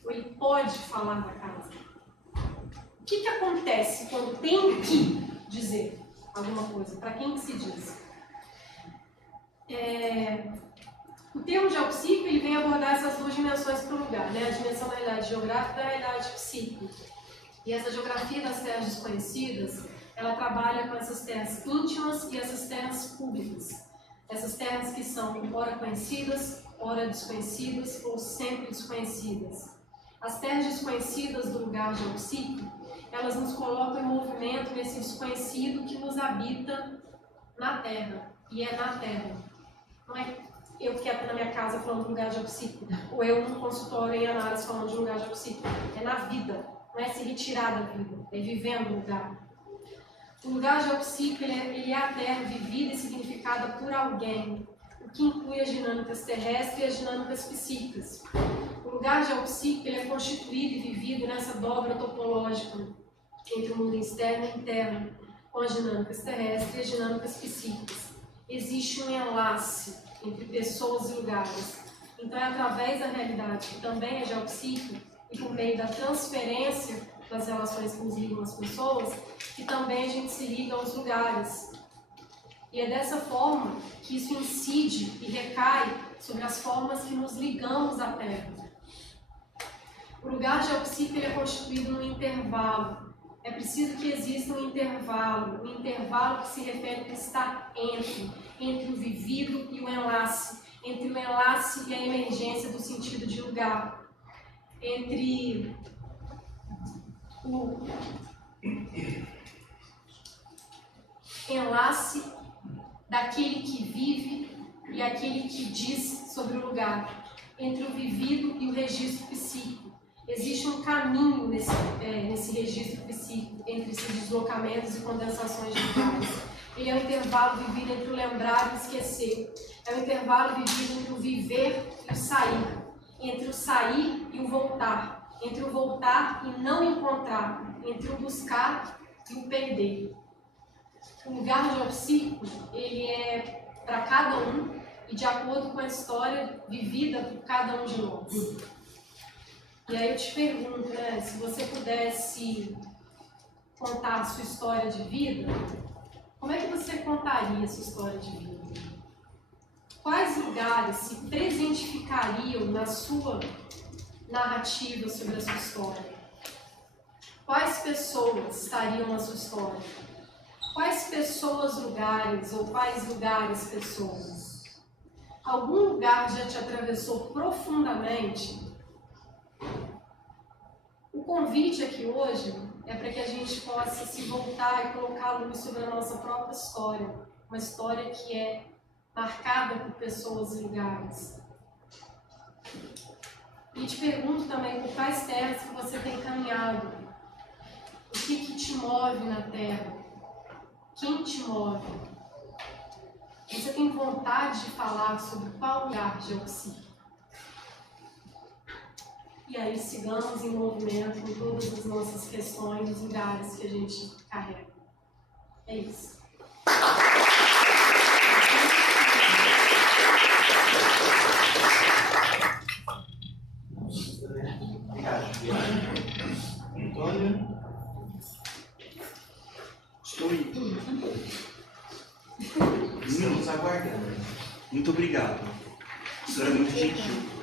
ou ele pode falar da casa? O que acontece quando tem que dizer alguma coisa? Para quem que se diz? O termo geopsíquico ele vem abordar essas duas dimensões para o lugar, né? A dimensão da realidade geográfica e da realidade psíquica. E essa geografia das terras desconhecidas, ela trabalha com essas terras íntimas e essas terras públicas. Essas terras que são ora conhecidas, ora desconhecidas ou sempre desconhecidas. As terras desconhecidas do lugar geopsíquico, elas nos colocam em movimento nesse desconhecido que nos habita na Terra, e é na Terra. Não é eu quieto na minha casa falando de lugar geopsíquico, ou eu no consultório em análise falando de lugar geopsíquico. É na vida, não é se retirar da vida, é vivendo o lugar. O lugar geopsíquico ele é a Terra vivida e significada por alguém, o que inclui as dinâmicas terrestres e as dinâmicas psíquicas. O lugar geopsíquico ele é constituído e vivido nessa dobra topológica entre o mundo externo e interno, com as dinâmicas terrestres e as dinâmicas psíquicas. Existe um enlace entre pessoas e lugares. Então é através da realidade, que também é geopsíquica, e por meio da transferência das relações que nos ligam às pessoas, que também a gente se liga aos lugares. E é dessa forma que isso incide e recai sobre as formas que nos ligamos à Terra. O lugar geopsíquico é constituído num intervalo. É preciso que exista um intervalo que se refere a estar entre o vivido e o enlace, entre o enlace e a emergência do sentido de lugar, entre o enlace daquele que vive e aquele que diz sobre o lugar, entre o vivido e o registro psíquico. Existe um caminho nesse registro psíquico, entre esses deslocamentos e condensações de lugares. Ele é um intervalo vivido entre o lembrar e o esquecer. É um intervalo vivido entre o viver e o sair. Entre o sair e o voltar. Entre o voltar e não encontrar. Entre o buscar e o perder. O lugar geopsíquico, ele é para cada um e de acordo com a história vivida por cada um de nós. E aí eu te pergunto, né, se você pudesse contar a sua história de vida, como é que você contaria a sua história de vida? Quais lugares se presentificariam na sua narrativa sobre a sua história? Quais pessoas estariam na sua história? Quais pessoas, lugares, ou quais lugares, pessoas? Algum lugar já te atravessou profundamente? O convite aqui hoje é para que a gente possa se voltar e colocar a luz sobre a nossa própria história. Uma história que é marcada por pessoas e lugares. E te pergunto também por quais terras que você tem caminhado. O que te move na terra? Quem te move? Você tem vontade de falar sobre qual lugar geopsíquico? E aí sigamos em movimento com todas as nossas questões, os lugares que a gente carrega. É isso. Obrigado, Antônio. Estou indo. Estamos aguardando. Muito obrigado. Isso é muito gentil.